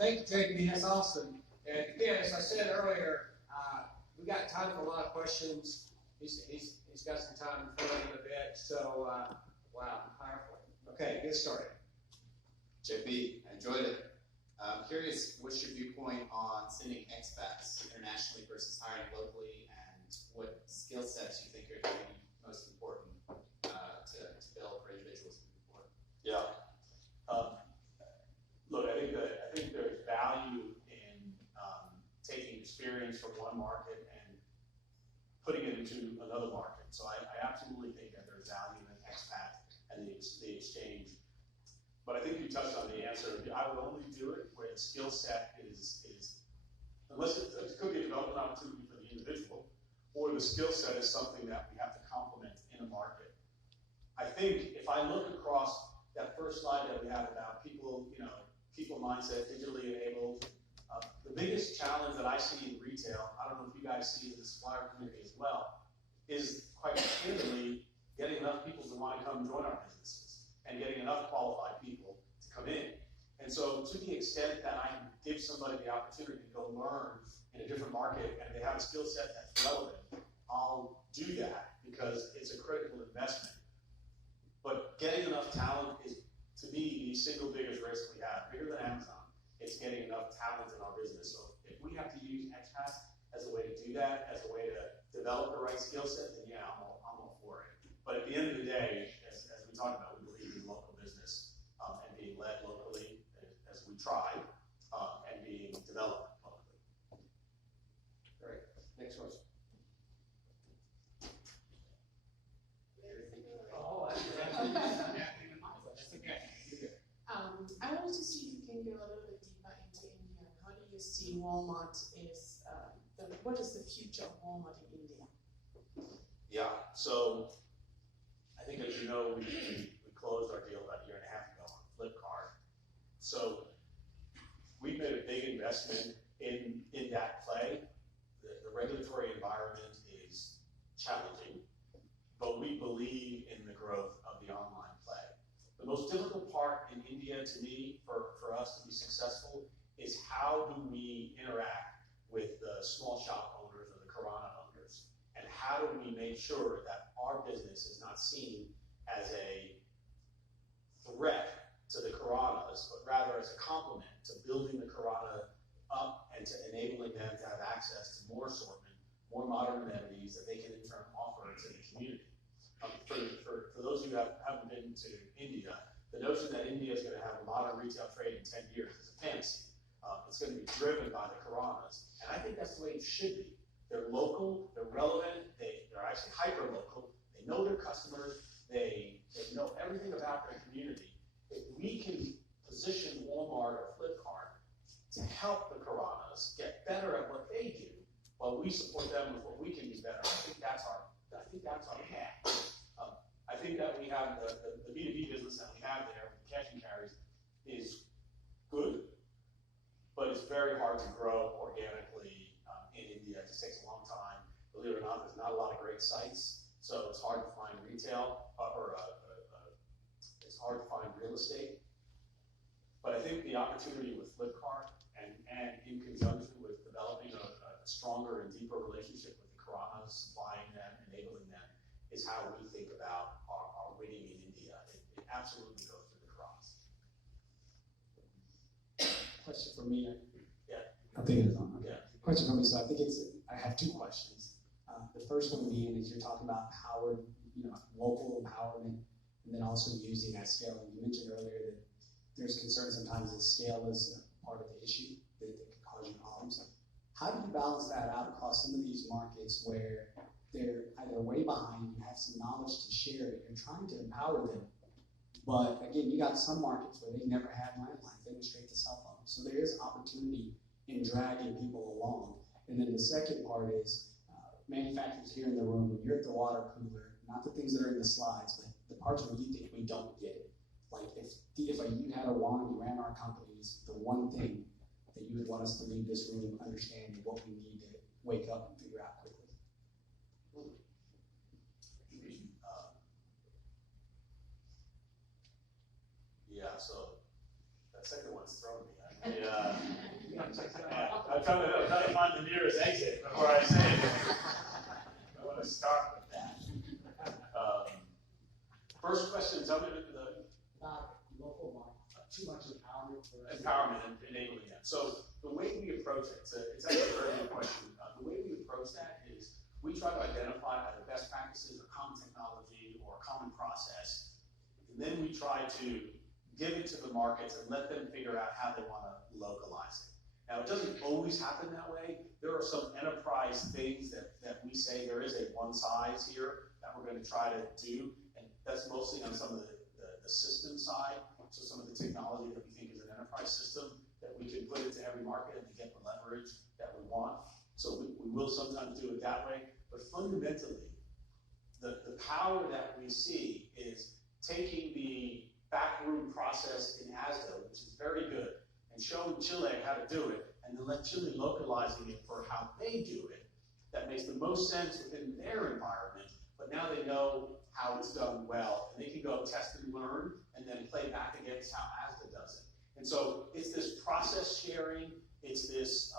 Thank you, JP. That's awesome. And again, as I said earlier, we got time for a lot of questions. He's got some time for him a bit. So, wow, powerful. Okay, get started. JP, I enjoyed it. I'm curious, what's your viewpoint on sending expats internationally versus hiring locally, and what skill sets you think are going to be most important to develop for individuals moving forward? Yeah. Look, I think there's value in taking experience from one market and putting it into another market. So I absolutely think that there's value in expat and the exchange. But I think you touched on the answer. I would only do it where the skill set is unless it could be a development opportunity for the individual, or the skill set is something that we have to complement in a market. I think if I look across that first slide that we have about people, people mindset, digitally enabled, the biggest challenge that I see in retail, I don't know if you guys see in the supplier community as well, is quite clearly getting enough people to want to come join our businesses and getting enough qualified people to come in. And so to the extent that I can give somebody the opportunity to go learn in a different market and they have a skill set that's relevant, I'll do that because it's a critical investment. But getting enough talent is, to me, the single biggest risk we have, bigger than Amazon. It's getting enough talent in our business. So if we have to use expats as a way to do that, as a way to develop the right skill set, then yeah, I'm all for it. But at the end of the day, as we talked about, we believe in local business and being led locally as we try and being developed locally. Great. Next question. Oh, that's okay. I wanted to see if you can go a little bit deeper into India. How do you see Walmart is, what is the future of Walmart in India? Yeah, so I think as you know, we closed our deal about a year and a half ago on Flipkart. So we've made a big investment in that play. The regulatory environment is challenging, but we believe in the growth of the online play. The most difficult part in India to me, for us to be successful, is how do we interact with the small shop owners or the Kirana owners? And how do we make sure that our business is not seen as a threat to the Kiranas, but rather as a complement to building the Kirana up and to enabling them to have access to more assortment, more modern amenities that they can in turn offer to the community. For those of you who haven't been to India, the notion that India is going to have a modern retail trade in 10 years is a fantasy. It's going to be driven by the Kiranas, and I think that's the way it should be. They're local, they're relevant, they're actually hyper-local, they know their customers, they know everything about their community. If we can position Walmart or Flipkart to help the Kiranas get better at what they do, while we support them with what we can do better, I think that's our path. I think that we have the B2B business that we have there, the cash and carries, is good, but it's very hard to grow organically in India. It just takes a long time. Believe it or not, there's not a lot of great sites, so it's hard to find retail it's hard to find real estate. But I think the opportunity with Flipkart and in conjunction with developing a stronger and deeper relationship with the Kiranas, supplying them, enabling them, is how we think about our winning in India. It absolutely goes through the Kiranas. Question for me. Yeah. I think it's on. Yeah. Question for me. So I have two questions. The first one being is you're talking about power, local empowerment, and then also using that scale. And you mentioned earlier that there's concern sometimes that scale is part of the issue that can cause you problems. How do you balance that out across some of these markets where they're either way behind, you have some knowledge to share, you're trying to empower them, but again, you got some markets where they never had landlines, they went straight to cell phones. So there is opportunity in dragging people along. And then the second part is manufacturers here in the room, when you're at the water cooler, not the things that are in the slides, but the parts where you think we don't get it. Like if you had a wand, you ran our companies, the one thing that you would want us to leave this room understanding what we need to wake up and figure out quickly? Yeah, so that second one's throwing me. I'm trying to find the nearest exit before I say it. I want to start with that. First question, tell me Local market, too much empowerment for us. empowerment and enabling that. So the way we approach it, it's actually a very good question. The way we approach that is we try to identify either best practices or common technology or common process, and then we try to give it to the markets and let them figure out how they want to localize it. Now, it doesn't always happen that way. There are some enterprise things that we say there is a one size here that we're going to try to do, and that's mostly on some of the system side. So some of the technology that we think is an enterprise system that we can put into every market and to get the leverage that we want. So we will sometimes do it that way, but fundamentally, the power that we see is taking the backroom process in ASDA, which is very good, and showing Chile how to do it, and then let Chile localizing it for how they do it. That makes the most sense within their environment, but now they know how it's done well, and they can go test and learn, and then play back against how ASDA does it. And so it's this process sharing, it's this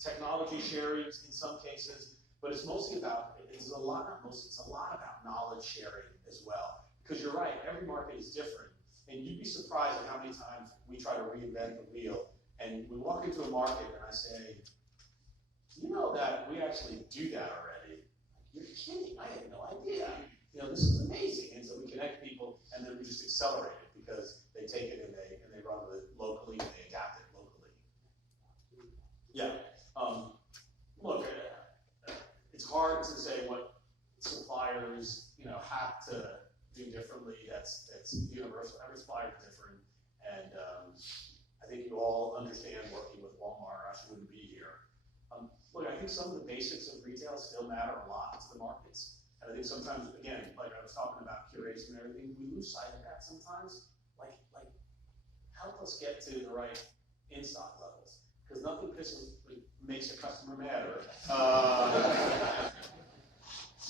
technology sharing in some cases, but it's mostly about, it's a lot about knowledge sharing as well. Because you're right, every market is different, and you'd be surprised at how many times we try to reinvent the wheel, and we walk into a market and I say, you know that we actually do that already? You're kidding, I had no idea. You know, this is amazing. And so we connect people, and then we just accelerate it because they take it and they run with it locally and they adapt it locally. Yeah. Look, it's hard to say what suppliers, have to do differently. That's universal. Every supplier is different, and I think you all understand working with Walmart, or else you wouldn't be here. Look, I think some of the basics of retail still matter a lot to the markets. And I think sometimes, again, like I was talking about curation and everything, we lose sight of that sometimes. Like help us get to the right in-stock levels. Because nothing makes a customer madder.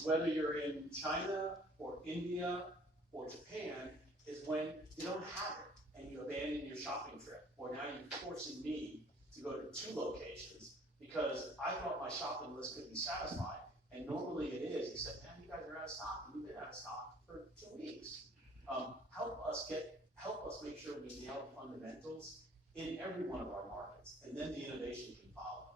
Whether you're in China or India or Japan, is when you don't have it and you abandon your shopping trip. Or now you're forcing me to go to 2 locations because I thought my shopping list could be satisfied. And normally it is. He said, man, you guys are out of stock. We've been out of stock for 2 weeks. Help us make sure we nail the fundamentals in every one of our markets, and then the innovation can follow.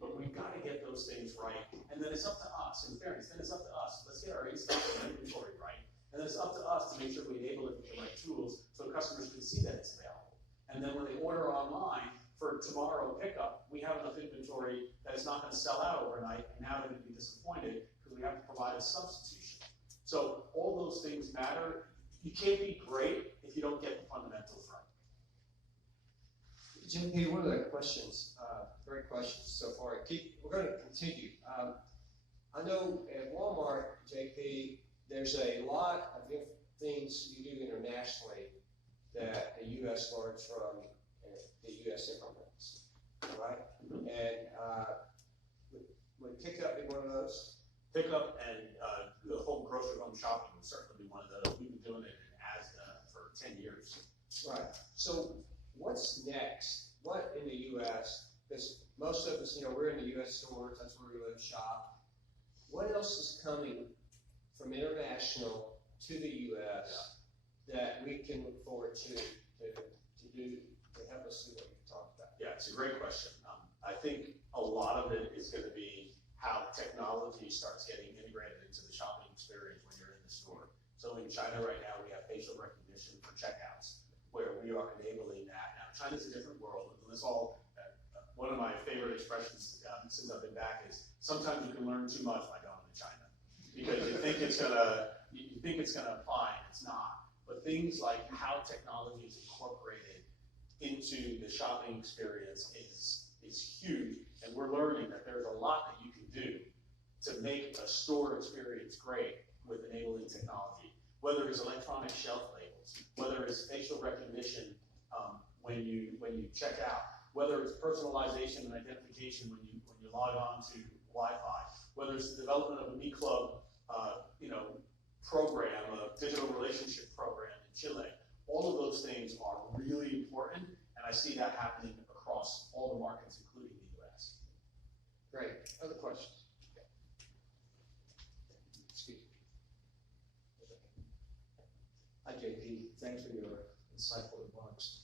But we've got to get those things right, and then it's up to us. In fairness, then it's up to us. Let's get our in-stock and inventory right, and then it's up to us to make sure we enable it with the right tools so customers can see that it's available. And then when they order online for tomorrow pickup, we have enough inventory that it's not going to sell out overnight, and now they're going to be disappointed because we have to provide a substitution. So all those things matter. You can't be great if you don't get the fundamentals right. JP, one of the questions, great questions so far. We're going to continue. I know at Walmart, JP, there's a lot of different things you do internationally that the U.S. learns from the U.S. implements, right? And would pickup be one of those? Pickup and the whole grocery home shopping would certainly be one of those. We've been doing it in ASDA for 10 years. Right. So what's next? What in the U.S., because most of us, we're in the U.S. stores, that's where we live, shop. What else is coming from international to the U.S. that we can look forward to help us do what you talked about? Yeah, it's a great question. I think a lot of it is going to be how technology starts getting integrated into the shopping experience when you're in the store. So in China right now, we have facial recognition for checkouts, where we are enabling that. Now, China's a different world. And this all, one of my favorite expressions since I've been back is, sometimes you can learn too much by going to China. Because you think it's gonna apply, and it's not. But things like how technology is incorporated into the shopping experience is huge. And we're learning that there's a lot that you can do to make a store experience great with enabling technology. Whether it's electronic shelf labels, whether it's facial recognition when you check out. whether it's personalization and identification when you log on to Wi-Fi, whether it's the development of a Me Club, program, a digital relationship program in Chile. All of those things are really important, and I see that happening across all the markets, including the U.S. Great. Other questions? Excuse me. Hi, JP. Thanks for your insightful remarks.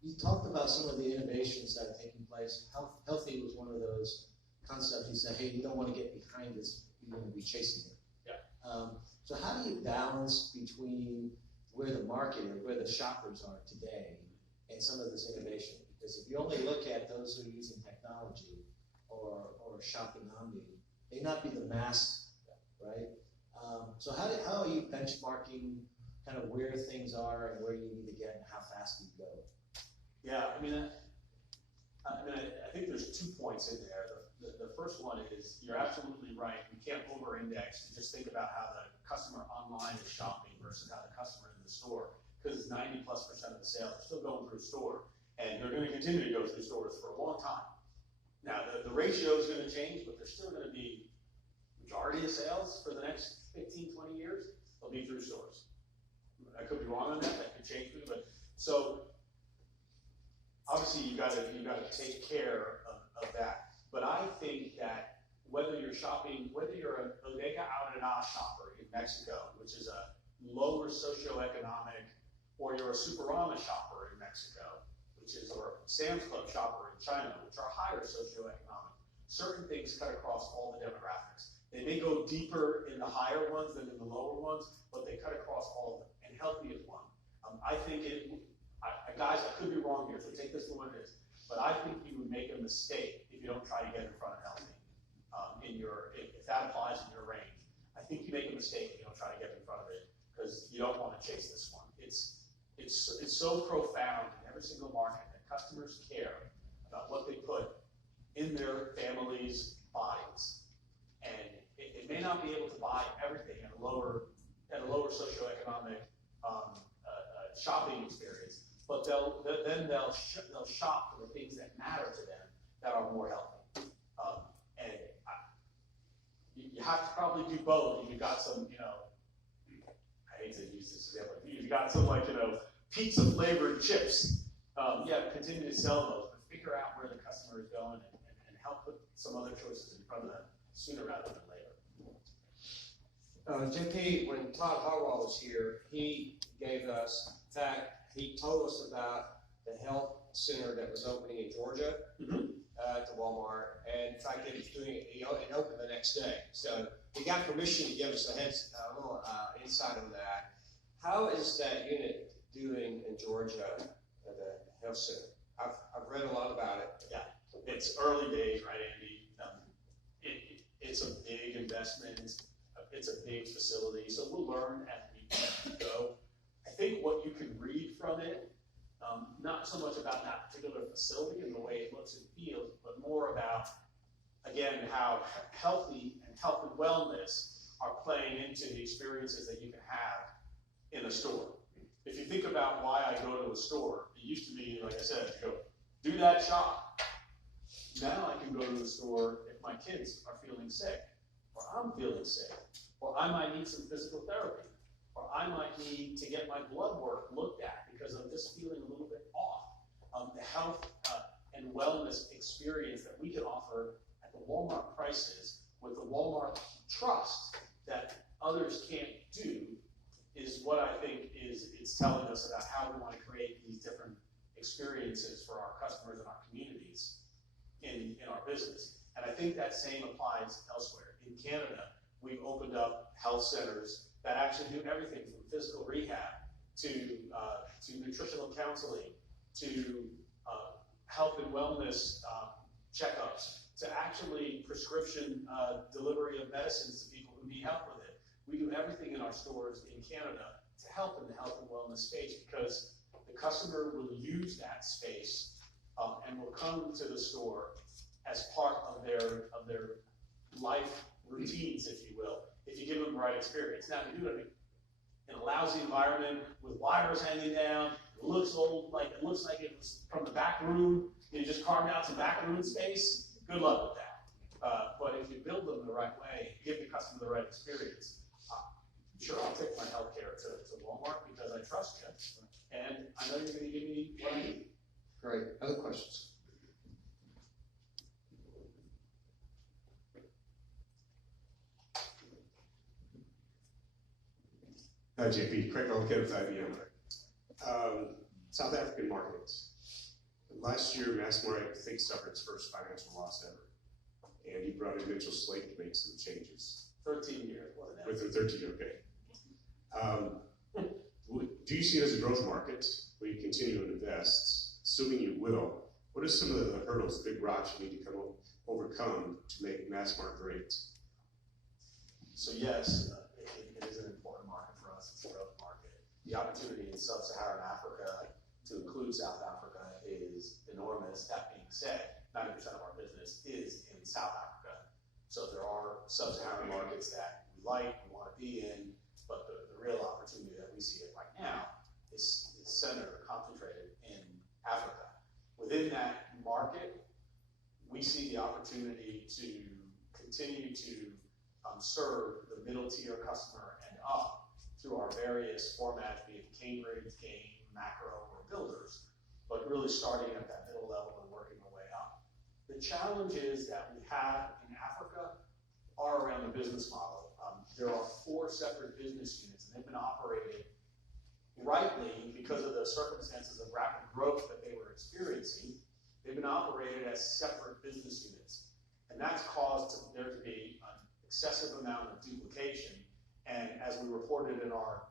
You talked about some of the innovations that are taking place. Healthy was one of those concepts. You said, hey, you don't want to get behind this, you're going to be chasing it. Yeah. So how do you balance between where the market is, where the shoppers are today, and some of this innovation? Because if you only look at those who are using technology or shopping omni, may not be the mass, right? So how are you benchmarking kind of where things are and where you need to get and how fast you go? Yeah, I think there's 2 points in there. The first one is, you're absolutely right. We can't over-index to just think about how the customer online is shopping versus how the customer in the store, because 90+% of the sales are still going through store, and they're going to continue to go through stores for a long time. Now, the ratio is going to change, but there's still going to be majority of sales for the next 15, 20 years, they'll be through stores. I could be wrong on that. That could change me, but so obviously you got to take care of that. But I think that whether you're shopping, whether you're a bodega out and out shopper in Mexico, which is a lower socioeconomic, or you're a Superama shopper in Mexico, which is, or a Sam's Club shopper in China, which are higher socioeconomic, certain things cut across all the demographics. They may go deeper in the higher ones than in the lower ones, but they cut across all of them. And healthy is one. I think guys, I could be wrong here, so take this for what it is. But I think you would make a mistake if you don't try to get in front of healthy. If that applies in your range, I think you make a mistake if you don't try to get in front of it, because you don't want to chase this one. It's so profound in every single market that customers care about what they put in their families' bodies, and it may not be able to buy everything at a lower socioeconomic shopping experience, but they'll shop for the things that matter to them that are more healthy. And you have to probably do both. If you got some, I hate to use this example. If you got some pizza flavored chips, continue to sell those, but figure out where the customer is going and help put some other choices in front of them sooner rather than later. JP, when Todd Harwell was here, he gave us, in fact, he told us about the health center that was opening in Georgia at the Walmart, and in fact, it opened the next day. So he got permission to give us a little insight on that. How is that unit doing in Georgia at the health center? I've read a lot about it. Yeah, it's early days, right, Andy? It's a big investment. It's a big facility, so we'll learn as we go. I think what you can read from it, not so much about that particular facility and the way it looks and feels, but more about, again, how healthy and health and wellness are playing into the experiences that you can have in a store. If you think about why I go to a store, it used to be, like I said, you go, do that shop. Now I can go to the store if my kids are feeling sick, or I'm feeling sick, or I might need some physical therapy, or I might need to get my blood work looked at because I'm just feeling a little bit off. The health and wellness experience that we can offer at the Walmart prices with the Walmart trust that others can't do is what I think it's telling us about how we want to create these different experiences for our customers and our communities in our business. And I think that same applies elsewhere. In Canada, we've opened up health centers that actually do everything from physical rehab to nutritional counseling to health and wellness checkups to actually prescription delivery of medicines to people who need help with it. We do everything in our stores in Canada to help in the health and wellness space because the customer will use that space and will come to the store as part of their life routines, if you will, if you give them the right experience. Now, if you do it in a lousy environment with wires hanging down, It looks old, like it looks like it was from the back room. You just carved out some back room space. Good luck with that. But if you build them the right way, give the customer the right experience, sure, I'll take my healthcare to Walmart because I trust you, and I know you're going to give me what I need. Great. Other questions? Hi, JP. Craig Elkett with IBM. South African markets. Last year, Massmart, I think, suffered its first financial loss ever. And he brought in Mitchell Slate to make some changes. 13 years, wasn't it? Within 13, okay. Do you see it as a growth market where you continue to invest? Assuming you will, what are some of the hurdles, big rocks you need to overcome to make Massmart great? So yes, it is an important market for us. It's a growth market. The opportunity in sub-Saharan Africa, to include South Africa, is enormous. That being said, 90% of our business is in South Africa. So there are sub-Saharan markets that we like, we want to be in, but the real opportunity that we see it right now is centered or concentrated in Africa. Within that market, we see the opportunity to continue to serve the middle tier customer and up through our various formats, be it Cambridge, Game, Macro, or Builders, but really starting at that middle level and working our way up. The challenges that we have in Africa are around the business model. There are 4 separate business units, and they've been operated rightly because of the circumstances of rapid growth that they were experiencing. They've been operated as separate business units, and that's caused there to be an excessive amount of duplication. And as we reported in our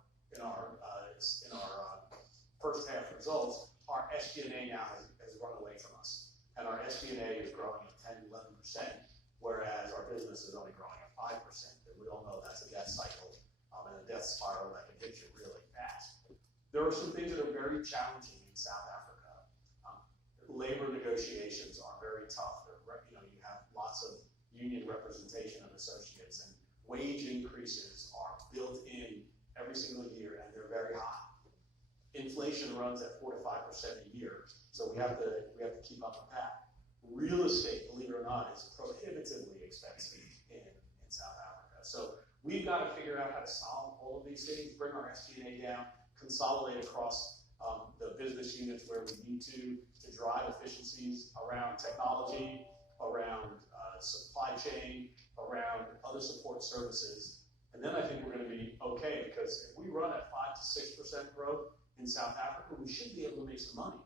first half results, our SG&A now has run away from us, and our SG&A is growing at 10-11%, whereas our business is only growing at 5%. And we all know that's a death cycle and a death spiral that can hit you really fast. There are some things that are very challenging in South Africa. Labor negotiations are very tough. You have lots of union representation of associates, and wage increases are built in every single year, and they're very high. Inflation runs at 4 to 5% a year, so we have to keep up with that. Real estate, believe it or not, is prohibitively expensive in South Africa. So we've got to figure out how to solve all of these things, bring our SG&A down, consolidate across the business units where we need to drive efficiencies around technology, around supply chain, around other support services. And then I think we're going to be okay, because if we run at 5 to 6% growth in South Africa, we should be able to make some money.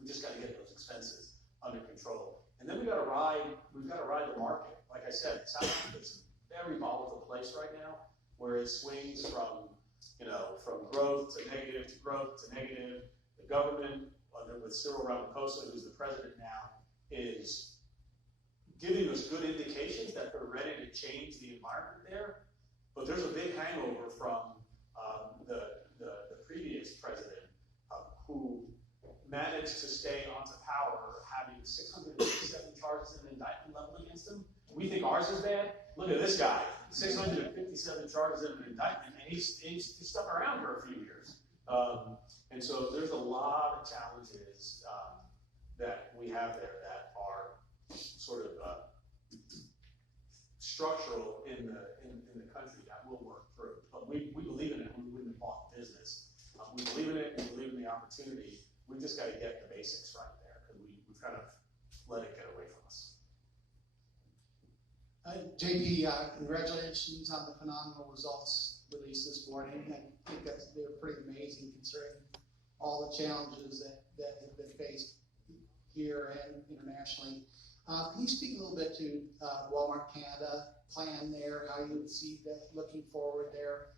We just got to get those expenses under control. And then we've got to ride the market. Like I said, South Africa is a very volatile place right now, where it swings from growth to negative to growth to negative. The government, with Cyril Ramaphosa, who's the president now, is giving us good indications that they're ready to change the environment there. But there's a big hangover from the previous president, who managed to stay onto power, having 657 charges and indictment leveled against him. We think ours is bad. Look at this guy, 657 charges and an indictment, and he's stuck around for a few years. And so there's a lot of challenges that we have there that are sort of structural in the country that we'll work through. But we believe in it. We wouldn't have bought the business. We believe in it. We believe in the opportunity. We've just got to get the basics right there, because we've kind of let it get away from us. JP, congratulations on the phenomenal results released this morning. I think they're pretty amazing, considering all the challenges that have been faced here and internationally. Can you speak a little bit to Walmart Canada plan there, how you would see that looking forward there,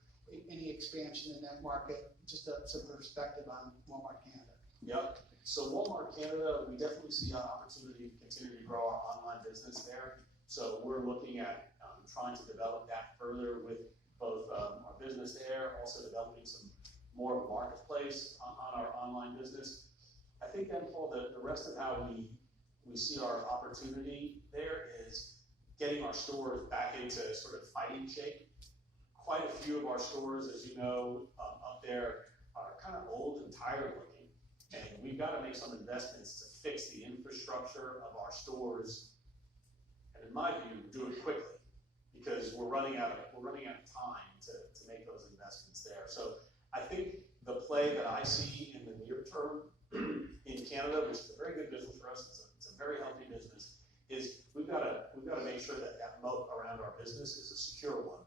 any expansion in that market, just some perspective on Walmart Canada? Yep. So Walmart Canada, we definitely see an opportunity to continue to grow our online business there. So we're looking at trying to develop that further with both our business there, also developing some more of a marketplace on our online business. I think then, Paul, the rest of how we see our opportunity there is getting our stores back into sort of fighting shape. Quite a few of our stores, as you know, up there are kind of old and tired looking. And we've got to make some investments to fix the infrastructure of our stores. And in my view, do it quickly, because we're running out of time to make those investments there. So I think the play that I see in the near term in Canada, which is a very good business for us, it's a very healthy business, is we've got to make sure that that moat around our business is a secure one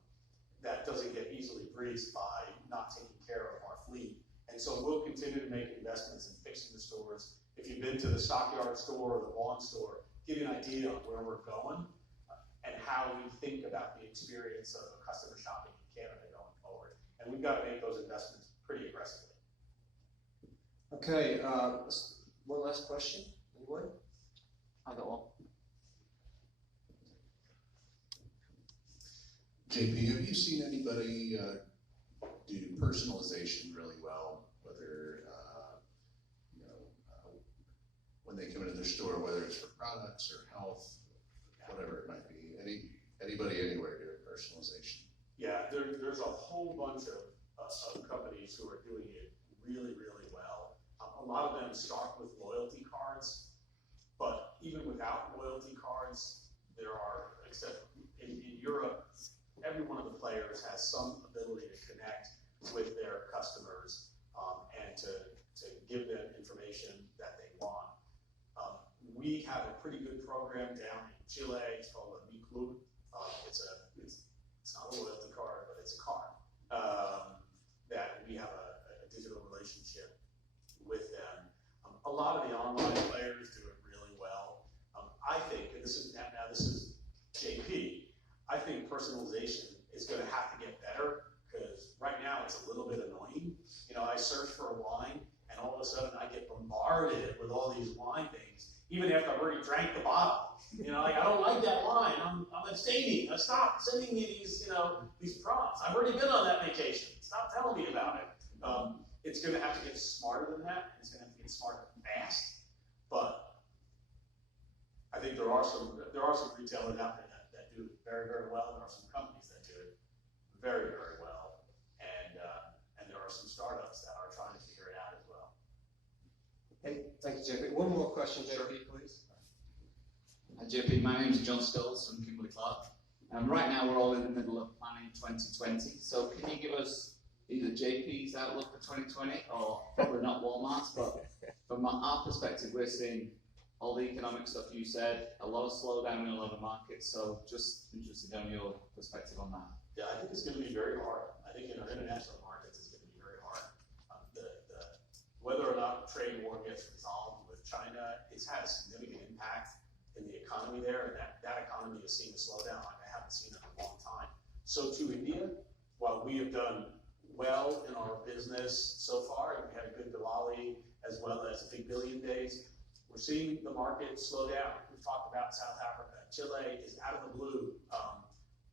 that doesn't get easily breached by not taking care of our fleet. And so we'll continue to make investments in fixing the stores. If you've been to the Stockyard store or the Vaughan store, give you an idea of where we're going and how we think about the experience of a customer shopping in Canada going forward. And we've got to make those investments pretty aggressively. Okay, one last question, anyone? I got one. JP, have you seen anybody do personalization really well, whether, when they come into their store, whether it's for products or health, whatever it might be, anybody anywhere doing personalization? Yeah, there's a whole bunch of companies who are doing it really, really well. A lot of them start with loyalty cards, but even without loyalty cards, there are, except in Europe, every one of the players has some ability to connect with their customers and to give them information that they want. We have a pretty good program down in Chile. It's called a Mi Club. It's not a loyalty card, but it's a card that we have a digital relationship with them. A lot of the online players do it really well. I think, and this is JP, I think personalization is going to have to get better, because right now it's a little bit annoying. I search for a wine, and all of a sudden I get bombarded with all these wine things, even after I've already drank the bottle. Like, I don't like that wine. I'm abstaining. Stop sending me these prompts. I've already been on that vacation. Stop telling me about it. It's going to have to get smarter than that. It's going to have to get smarter fast. But I think there are some retailers out there that do it very, very well. There are some companies that do it very, very well, and there are some startups that are trying to figure it out as well. Hey, thank you, JP. One more question, JP, please. Hi, JP. My name is John Stills from Kimberly-Clark. Right now, we're all in the middle of planning 2020. So, can you give us either JP's outlook for 2020, or probably not Walmart's, but from our perspective, we're seeing all the economic stuff you said, a lot of slowdown in a lot of markets. So, just interested on your perspective on that. Yeah, I think it's going to be very hard. I think in our international markets, it's going to be very hard. Whether or not the trade war gets resolved with China, it's had a significant impact in the economy there, and that economy has seen a slowdown like I haven't seen in a long time. So too India, while we have done well in our business so far, and we had a good Diwali as well as Big Billion Days, we're seeing the market slow down. We've talked about South Africa. Chile is out of the blue,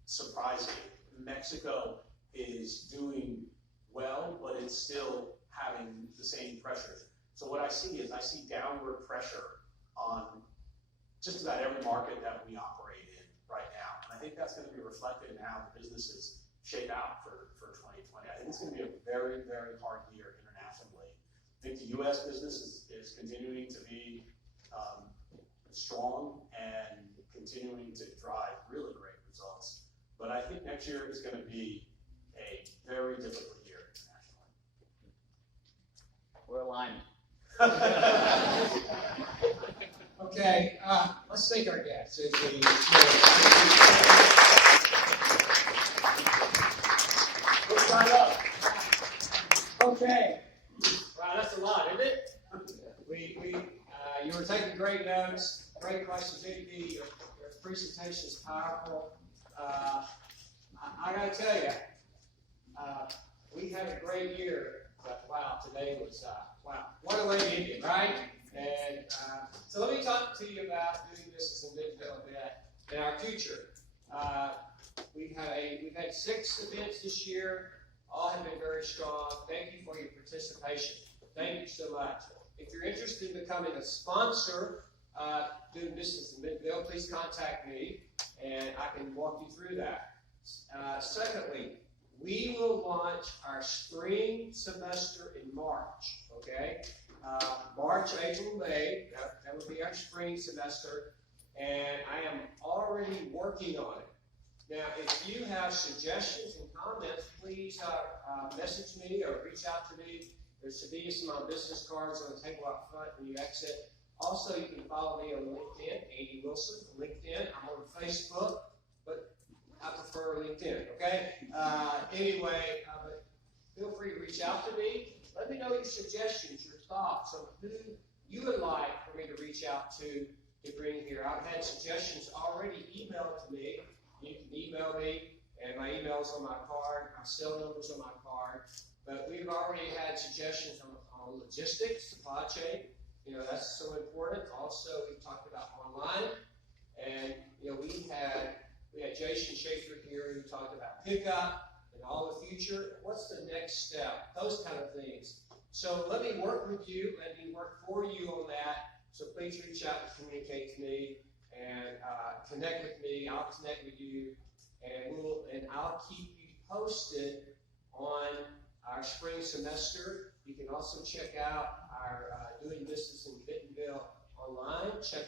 surprising. Mexico is doing well, but it's still having the same pressures. So what I see is downward pressure on just about every market that we operate in right now. And I think that's going to be reflected in how the businesses shape out for 2020. I think it's going to be a very, very hard year internationally. I think the U.S. business is continuing to be strong and continuing to drive really great results. But I think next year is going to be a very difficult year internationally. We're aligned. Okay, let's thank our guests. Let's sign up. Okay. Wow, that's a lot, isn't it? You were taking great notes, great questions. JP, your presentation is powerful. I got to tell you, we had a great year, but wow, today was, wow, what a way to end it, right? And so let me talk to you about doing business in Bentonville a bit and our future. We've had 6 events this year. All have been very strong. Thank you for your participation. Thank you so much. If you're interested in becoming a sponsor doing business in Bentonville, please contact me, and I can walk you through that. Secondly, We will launch our spring semester in March, okay? March, April, May, that would be our spring semester, and I am already working on it. Now, if you have suggestions and comments, please message me or reach out to me. There should be some of my business cards on the table up front when you exit. Also, you can follow me on LinkedIn, Andy Wilson, LinkedIn. I'm on Facebook, but I prefer LinkedIn, okay? Anyway, but feel free to reach out to me. Let me know your suggestions, your thoughts on who you would like for me to reach out to bring here. I've had suggestions already emailed to me. You can email me, and my email's on my card, my cell number's on my card. But we've already had suggestions on logistics, supply chain. You know, that's so important. Also, we've talked about online, and you know, we had Jason Schaefer here who talked about pickup and all the future. What's the next step? Those kind of things. So let me work with you. Let me work for you on that. So please reach out and communicate to me and connect with me. I'll connect with you, and I'll keep you posted on our spring semester. You can also check out our Doing Business in Bentonville online. Check